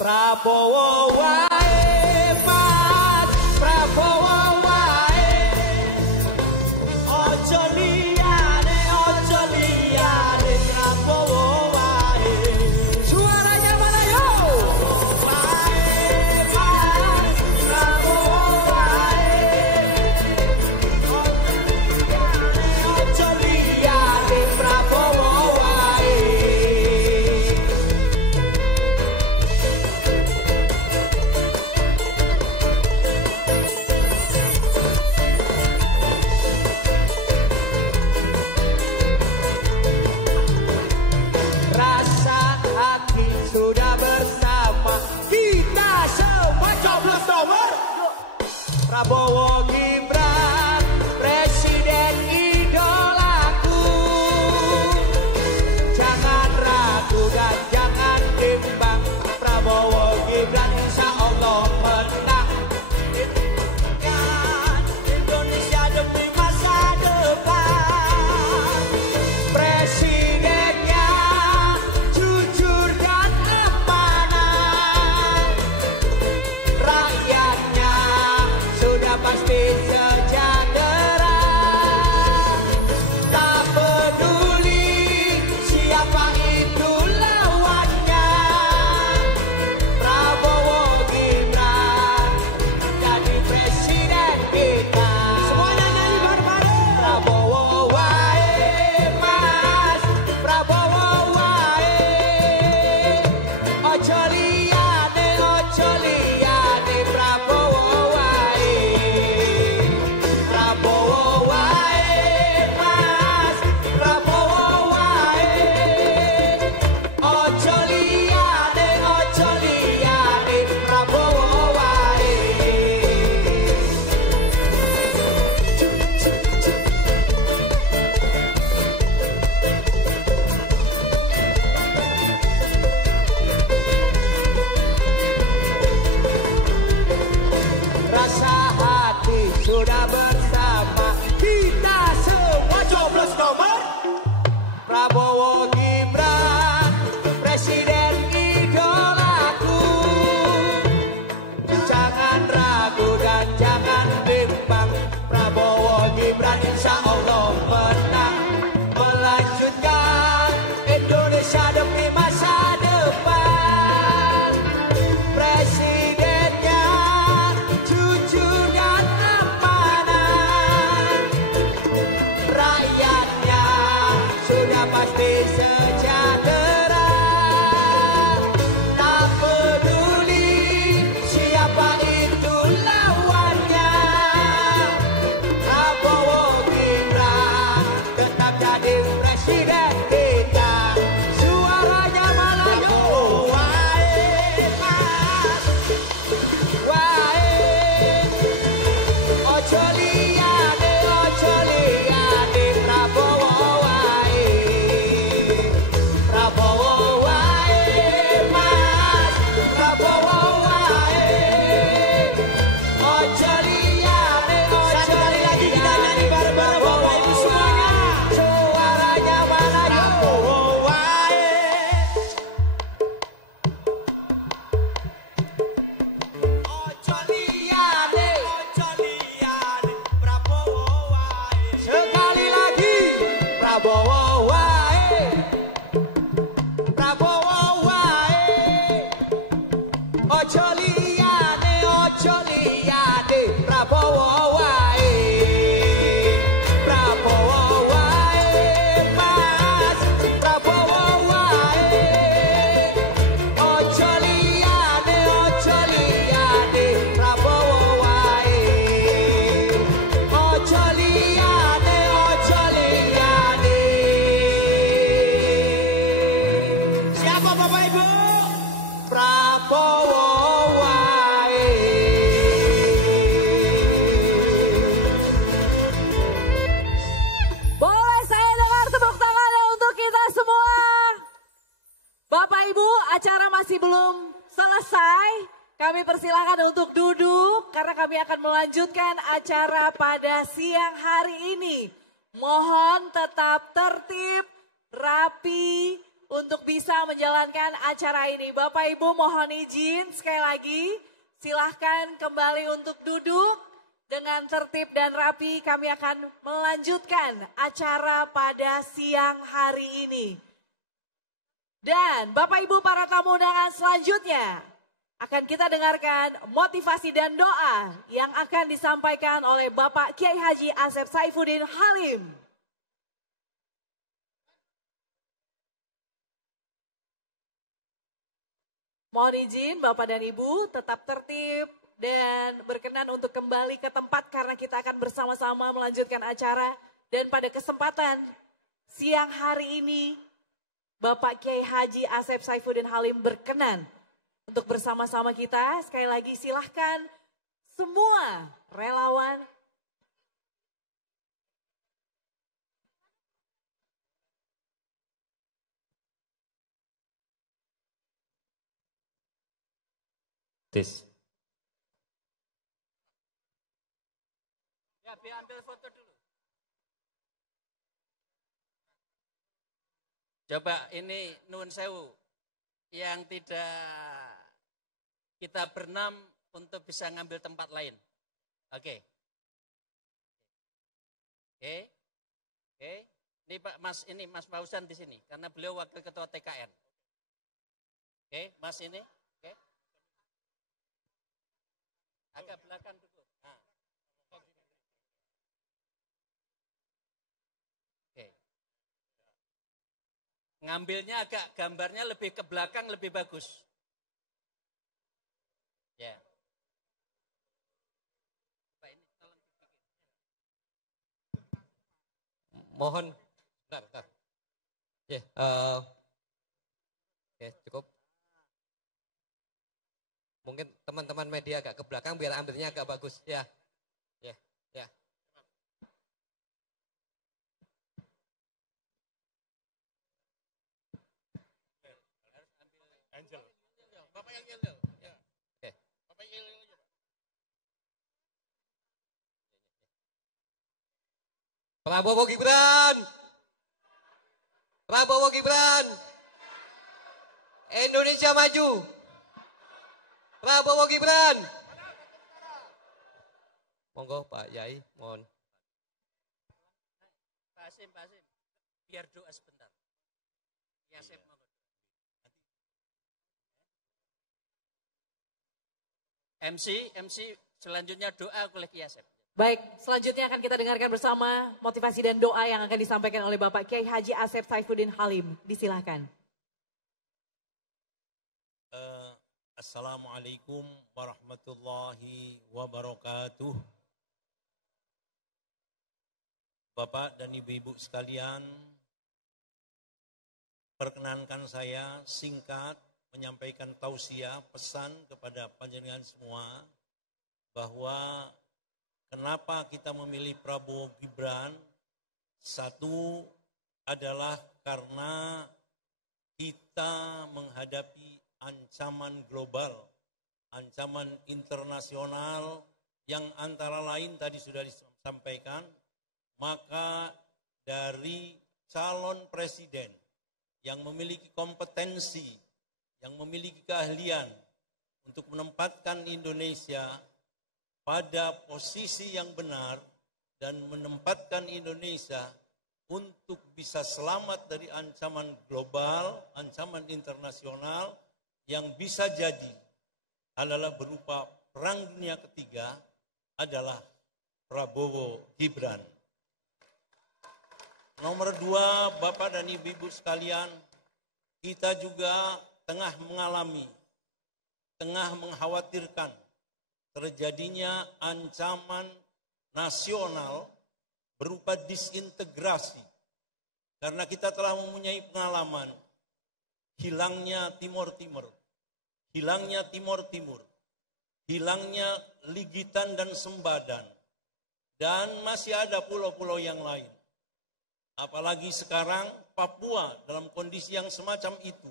Prabowo wae Mas, Prabowo wae. Ojo liyane Prabowo wae. Suaranya mana yo? Wae Mas, Prabowo wae. Ojo liyane Prabowo wae. Rasa hati sudah bersama kita semua coblos nomor Prabowo Gibran presiden idolaku. Jangan ragu dan jangan bimbang, Prabowo Gibran insya Allah menang. Indonesia demi masa depan. Presidennya jujur dan amanah. Rakyatnya sudah pasti sejahtera. Tak peduli siapa itu lawannya. Prabowo Gibran jadi presiden kita. Semuanya nyanyi bareng-bareng. Prabowo wae Mas, Prabowo wae. Ojo liyane Prabowo wae. Prabowo wae Mas, Prabowo wae. Ojo liyane Prabowo wae. Rasa hati sudah bersama kita semua coblos nomor Prabowo Gibran presiden idolaku. Jangan ragu dan jangan bimbang, Prabowo Gibran insya Allah menang. Melanjutkan Indonesia demi masa depan. Presidennya jujur dan amanah. Rakyatnya sudah pasti sejahtera. Tak peduli siapa itu lawannya. Prabowo Gibran tetap jadi presiden kita. Suaranya mana yo? Wae Mas, wae. Ojo liyane Prabowo wae. Prabowo wae Mas, Prabowo wae. Ojo liyane lagi kita nyanyi bareng-bareng Bapak Ibu semuanya. Suaranya mana yo? Prabowo wae. Ojo liyane Prabowo wae. Sekali lagi Prabowo wae. Prabowo wae. Ojo liyane Prabowo wae. Prabowo wae Mas, Prabowo wae. Ojo liyane Prabowo wae. Ojo liyane Siapa Bapak Ibu? Prabowo wae. Boleh saya dengar tepuk tangannya untuk kita semua. Bapak Ibu, acara masih belum selesai. Kami persilakan untuk duduk karena kami akan melanjutkan acara pada siang hari ini. Mohon tetap tertib, rapi, untuk bisa menjalankan acara ini. Bapak Ibu mohon izin sekali lagi, silahkan kembali untuk duduk dengan tertib dan rapi. Kami akan melanjutkan acara pada siang hari ini. Dan Bapak Ibu para tamu undangan selanjutnya akan kita dengarkan motivasi dan doa yang akan disampaikan oleh Bapak Kiai Haji Asep Saifuddin Halim. Mohon izin Bapak dan Ibu tetap tertib dan berkenan untuk kembali ke tempat karena kita akan bersama-sama melanjutkan acara. Dan pada kesempatan siang hari ini Bapak Kiai Haji Asep Saifuddin Halim berkenan untuk bersama-sama kita. Sekali lagi silahkan semua relawan Tis. Ya, ambil foto dulu. Coba ini nuwun sewu yang tidak kita berenam untuk bisa ngambil tempat lain. Oke. Oke. Ini Pak Mas, ini Mas Pausan di sini karena beliau wakil ketua TKN. Oke, Mas ini. Oke. Agak belakang dulu. Nah. Oke. Ngambilnya agak gambarnya lebih ke belakang lebih bagus. Ya. Mohon, bentar. Ya, oke, cukup. Mungkin teman-teman media agak ke belakang biar ambilnya agak bagus. Ya. Angel. Bapak yang Angel. Ya. Oke. Bapak yang Angel. Prabowo Gibran. Prabowo Gibran. Indonesia maju. Prabowo Gibran. Monggo Pak Yai, mohon. Pak Asim. Biar doa sebentar. Ya, saya mau. MC selanjutnya doa oleh Kiai Asep. Baik, selanjutnya akan kita dengarkan bersama motivasi dan doa yang akan disampaikan oleh Bapak Kiai Haji Asep Saifuddin Halim. Disilahkan. Assalamualaikum warahmatullahi wabarakatuh. Bapak dan Ibu-Ibu sekalian, perkenankan saya singkat menyampaikan tausiah pesan kepada panjenengan semua bahwa kenapa kita memilih Prabowo Gibran. Satu adalah karena kita menghadapi ancaman global, ancaman internasional yang antara lain tadi sudah disampaikan. Maka dari calon presiden yang memiliki kompetensi, yang memiliki keahlian untuk menempatkan Indonesia pada posisi yang benar dan menempatkan Indonesia untuk bisa selamat dari ancaman global, ancaman internasional yang bisa jadi adalah berupa Perang Dunia Ketiga adalah Prabowo Gibran. Nomor 2, Bapak dan Ibu sekalian, kita juga tengah mengalami, tengah mengkhawatirkan terjadinya ancaman nasional berupa disintegrasi. Karena kita telah mempunyai pengalaman hilangnya Timor Timur, hilangnya Ligitan dan Sembadan, dan masih ada pulau-pulau yang lain. Apalagi sekarang Papua dalam kondisi yang semacam itu,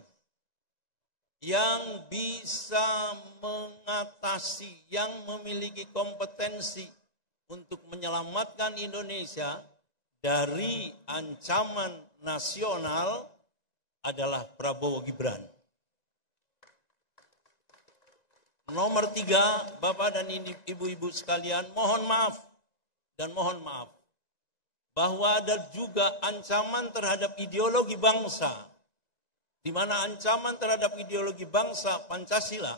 yang bisa mengatasi, yang memiliki kompetensi untuk menyelamatkan Indonesia dari ancaman nasional adalah Prabowo Gibran. Nomor 3, Bapak dan Ibu-ibu sekalian, mohon maaf bahwa ada juga ancaman terhadap ideologi bangsa, di mana ancaman terhadap ideologi bangsa Pancasila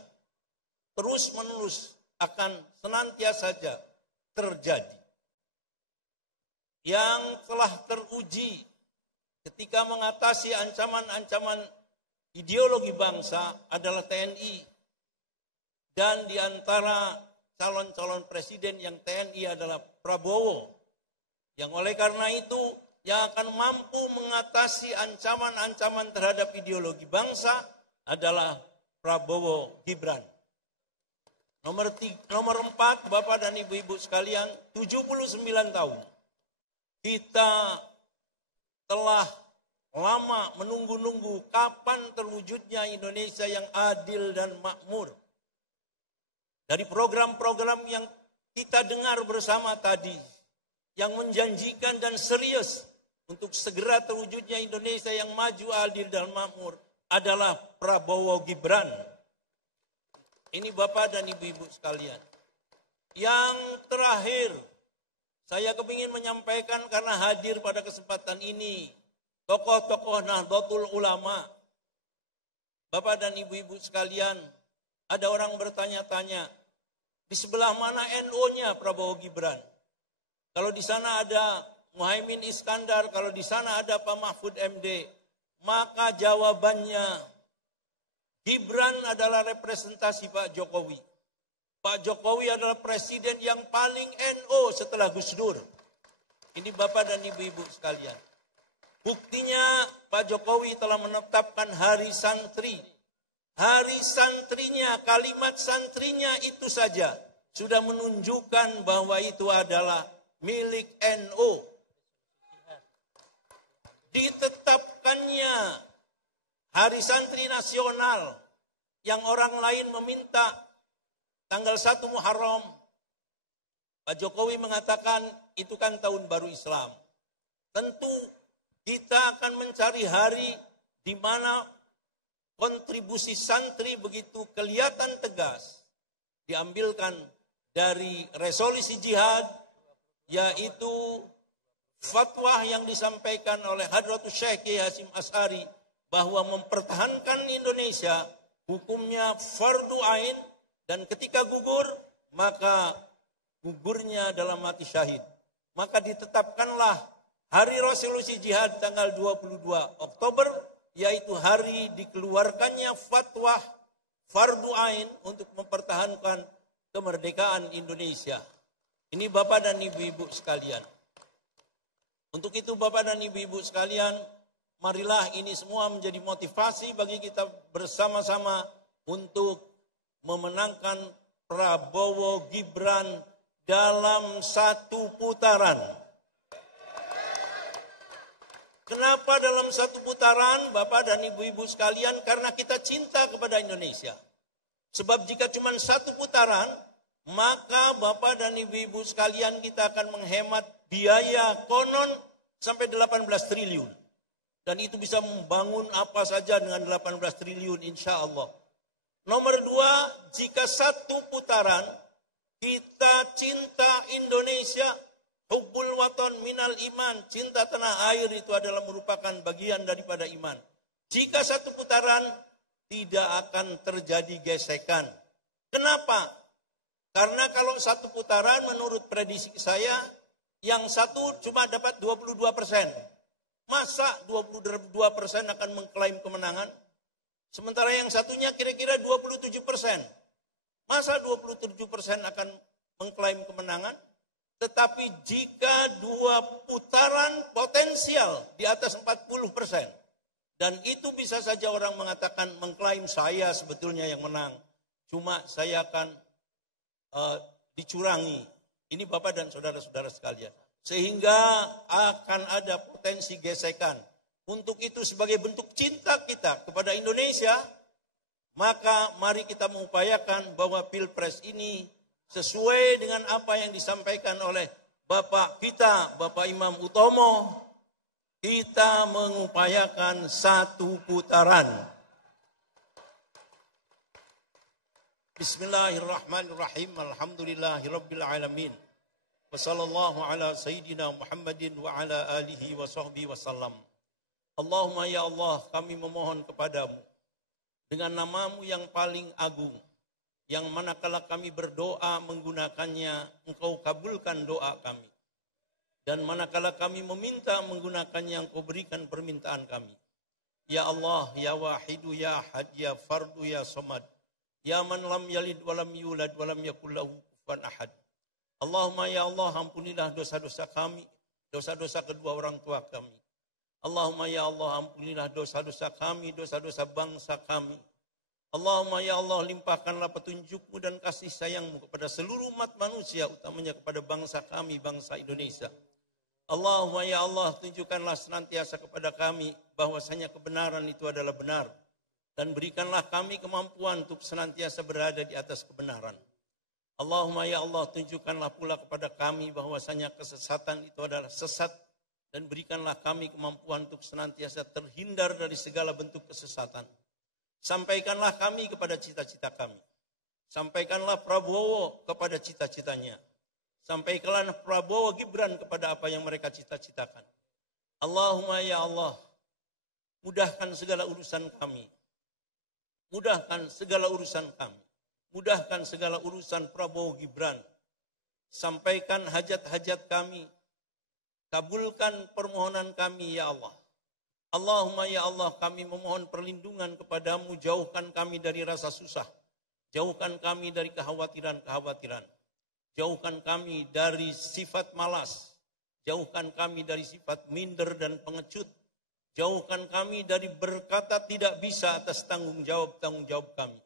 terus-menerus akan senantiasa saja terjadi. Yang telah teruji ketika mengatasi ancaman-ancaman ideologi bangsa adalah TNI. Dan di antara calon-calon presiden yang TNI adalah Prabowo. Yang oleh karena itu yang akan mampu mengatasi ancaman-ancaman terhadap ideologi bangsa adalah Prabowo Gibran. Nomor 4, Bapak dan Ibu-ibu sekalian, 79 tahun. Kita telah lama menunggu-nunggu kapan terwujudnya Indonesia yang adil dan makmur. Dari program-program yang kita dengar bersama tadi, yang menjanjikan dan serius untuk segera terwujudnya Indonesia yang maju, adil, dan makmur adalah Prabowo Gibran. Ini Bapak dan Ibu-ibu sekalian. Yang terakhir, saya kepingin menyampaikan karena hadir pada kesempatan ini, tokoh-tokoh Nahdlatul Ulama. Bapak dan Ibu-ibu sekalian, ada orang bertanya-tanya, di sebelah mana NU-nya Prabowo Gibran? Kalau di sana ada Muhaimin Iskandar, kalau di sana ada Pak Mahfud MD, maka jawabannya Gibran adalah representasi Pak Jokowi. Pak Jokowi adalah presiden yang paling NU setelah Gus Dur. Ini Bapak dan Ibu-ibu sekalian. Buktinya Pak Jokowi telah menetapkan Hari Santri. Hari santrinya, kalimat santrinya itu saja sudah menunjukkan bahwa itu adalah milik NU. Ditetapkannya Hari Santri Nasional yang orang lain meminta tanggal 1 Muharram, Pak Jokowi mengatakan itu kan tahun baru Islam. Tentu kita akan mencari hari di mana kontribusi santri begitu kelihatan tegas diambilkan dari resolusi jihad, yaitu fatwa yang disampaikan oleh Hadratus Syekh Kiai Hasyim Asy'ari bahwa mempertahankan Indonesia hukumnya fardu ain, dan ketika gugur maka gugurnya dalam mati syahid. Maka ditetapkanlah hari resolusi jihad tanggal 22 Oktober, yaitu hari dikeluarkannya fatwa fardu ain untuk mempertahankan kemerdekaan Indonesia. Ini Bapak dan Ibu-ibu sekalian. Untuk itu Bapak dan Ibu-ibu sekalian, marilah ini semua menjadi motivasi bagi kita bersama-sama untuk memenangkan Prabowo Gibran dalam satu putaran. Kenapa dalam satu putaran, Bapak dan Ibu-ibu sekalian? Karena kita cinta kepada Indonesia. Sebab jika cuma satu putaran, maka Bapak dan Ibu-ibu sekalian kita akan menghemat biaya konon sampai 18 triliun. Dan itu bisa membangun apa saja dengan 18 triliun insya Allah. Nomor 2, jika satu putaran kita cinta Indonesia, hubbul waton minal iman, cinta tanah air itu adalah merupakan bagian daripada iman. Jika satu putaran tidak akan terjadi gesekan. Kenapa? Karena kalau satu putaran menurut prediksi saya, yang satu cuma dapat 22%. Masa 22% akan mengklaim kemenangan? Sementara yang satunya kira-kira 27%. Masa 27% akan mengklaim kemenangan? Tetapi jika dua putaran potensial di atas 40%. Dan itu bisa saja orang mengatakan mengklaim saya sebetulnya yang menang. Cuma saya akan dicurangi. Ini Bapak dan saudara-saudara sekalian. Sehingga akan ada potensi gesekan. Untuk itu sebagai bentuk cinta kita kepada Indonesia, maka mari kita mengupayakan bahwa Pilpres ini sesuai dengan apa yang disampaikan oleh Bapak kita, Bapak Imam Utomo, kita mengupayakan satu putaran. Bismillahirrahmanirrahim. Alhamdulillahirabbil alamin. Wassallallahu ala sayyidina Muhammadin wa ala alihi wa sahbihi wasallam. Allahumma ya Allah, kami memohon kepadamu dengan namamu yang paling agung, yang manakala kami berdoa menggunakannya, engkau kabulkan doa kami. Dan manakala kami meminta menggunakannya, engkau berikan permintaan kami. Ya Allah, ya Wahidu, ya Ahad, ya Fardu, ya Samad, ya man lam yalid walam yulad walam yakul lahu kufuwan ahad. Allahumma ya Allah, ampunilah dosa-dosa kami, dosa-dosa kedua orang tua kami. Allahumma ya Allah, ampunilah dosa-dosa kami, dosa-dosa bangsa kami. Allahumma ya Allah, limpahkanlah petunjukmu dan kasih sayangmu kepada seluruh umat manusia, utamanya kepada bangsa kami, bangsa Indonesia. Allahumma ya Allah, tunjukkanlah senantiasa kepada kami bahwasanya kebenaran itu adalah benar. Dan berikanlah kami kemampuan untuk senantiasa berada di atas kebenaran. Allahumma ya Allah, tunjukkanlah pula kepada kami bahwasanya kesesatan itu adalah sesat. Dan berikanlah kami kemampuan untuk senantiasa terhindar dari segala bentuk kesesatan. Sampaikanlah kami kepada cita-cita kami. Sampaikanlah Prabowo kepada cita-citanya. Sampaikanlah Prabowo Gibran kepada apa yang mereka cita-citakan. Allahumma ya Allah, mudahkan segala urusan kami. Mudahkan segala urusan kami. Mudahkan segala urusan Prabowo Gibran. Sampaikan hajat-hajat kami. Kabulkan permohonan kami ya Allah. Allahumma ya Allah, kami memohon perlindungan kepadamu. Jauhkan kami dari rasa susah. Jauhkan kami dari kekhawatiran-kekhawatiran. Jauhkan kami dari sifat malas. Jauhkan kami dari sifat minder dan pengecut. Jauhkan kami dari berkata tidak bisa atas tanggung jawab kami.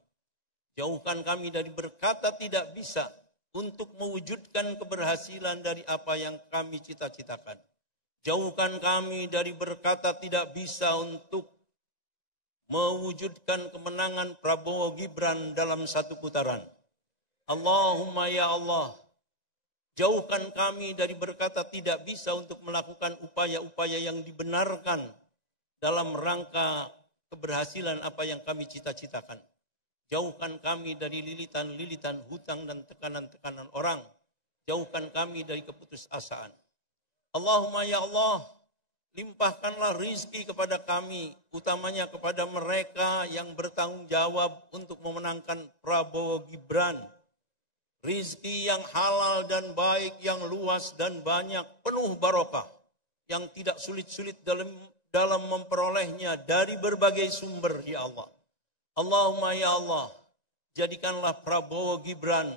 Jauhkan kami dari berkata tidak bisa untuk mewujudkan keberhasilan dari apa yang kami cita-citakan. Jauhkan kami dari berkata tidak bisa untuk mewujudkan kemenangan Prabowo Gibran dalam satu putaran. Allahumma ya Allah, jauhkan kami dari berkata tidak bisa untuk melakukan upaya-upaya yang dibenarkan dalam rangka keberhasilan apa yang kami cita-citakan. Jauhkan kami dari lilitan-lilitan hutang dan tekanan-tekanan orang. Jauhkan kami dari keputusasaan. Allahumma ya Allah, limpahkanlah rizki kepada kami, utamanya kepada mereka yang bertanggung jawab untuk memenangkan Prabowo Gibran. Rizki yang halal dan baik, yang luas dan banyak, penuh barokah, yang tidak sulit-sulit dalam memperolehnya dari berbagai sumber ya Allah. Allahumma ya Allah, jadikanlah Prabowo Gibran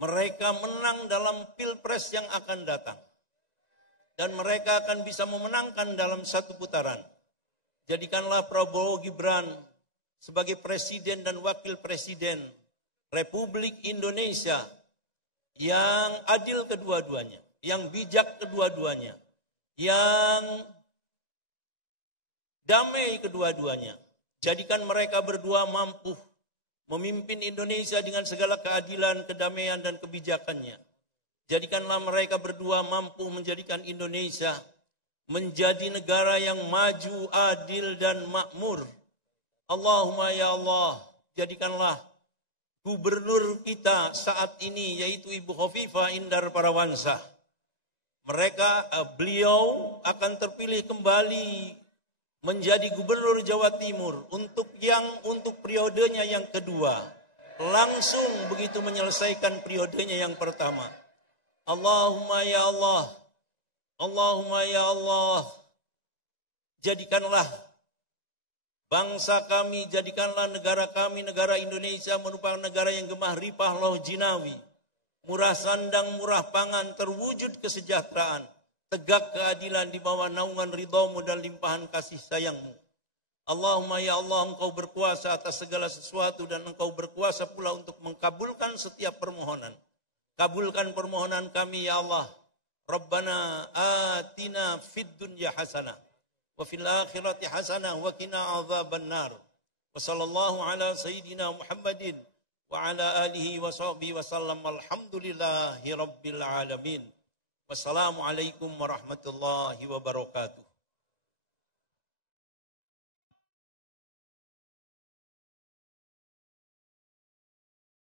mereka menang dalam pilpres yang akan datang. Dan mereka akan bisa memenangkan dalam satu putaran. Jadikanlah Prabowo Gibran sebagai presiden dan wakil presiden Republik Indonesia yang adil kedua-duanya, yang bijak kedua-duanya, yang damai kedua-duanya. Jadikan mereka berdua mampu memimpin Indonesia dengan segala keadilan, kedamaian, dan kebijakannya. Jadikanlah mereka berdua mampu menjadikan Indonesia menjadi negara yang maju, adil, dan makmur. Allahumma ya Allah, jadikanlah gubernur kita saat ini, yaitu Ibu Khofifah Indar Parawansa. Beliau akan terpilih kembali menjadi gubernur Jawa Timur untuk periodenya yang kedua, langsung begitu menyelesaikan periodenya yang pertama. Allahumma ya Allah, Allahumma ya Allah, jadikanlah bangsa kami, jadikanlah negara kami, negara Indonesia merupakan negara yang gemah ripah loh jinawi, murah sandang, murah pangan, terwujud kesejahteraan, tegak keadilan di bawah naungan ridhamu dan limpahan kasih sayangmu. Allahumma ya Allah, engkau berkuasa atas segala sesuatu dan engkau berkuasa pula untuk mengkabulkan setiap permohonan. Kabulkan permohonan kami ya Allah. Rabbana atina fid dunya hasanah wa fil akhirati hasanah wa qina adzabannar. Wa sallallahu ala sayyidina Muhammadin wa ala alihi wa sahbihi wa sallam. Alhamdulillahi rabbil alamin. Wassalamualaikum warahmatullahi wabarakatuh.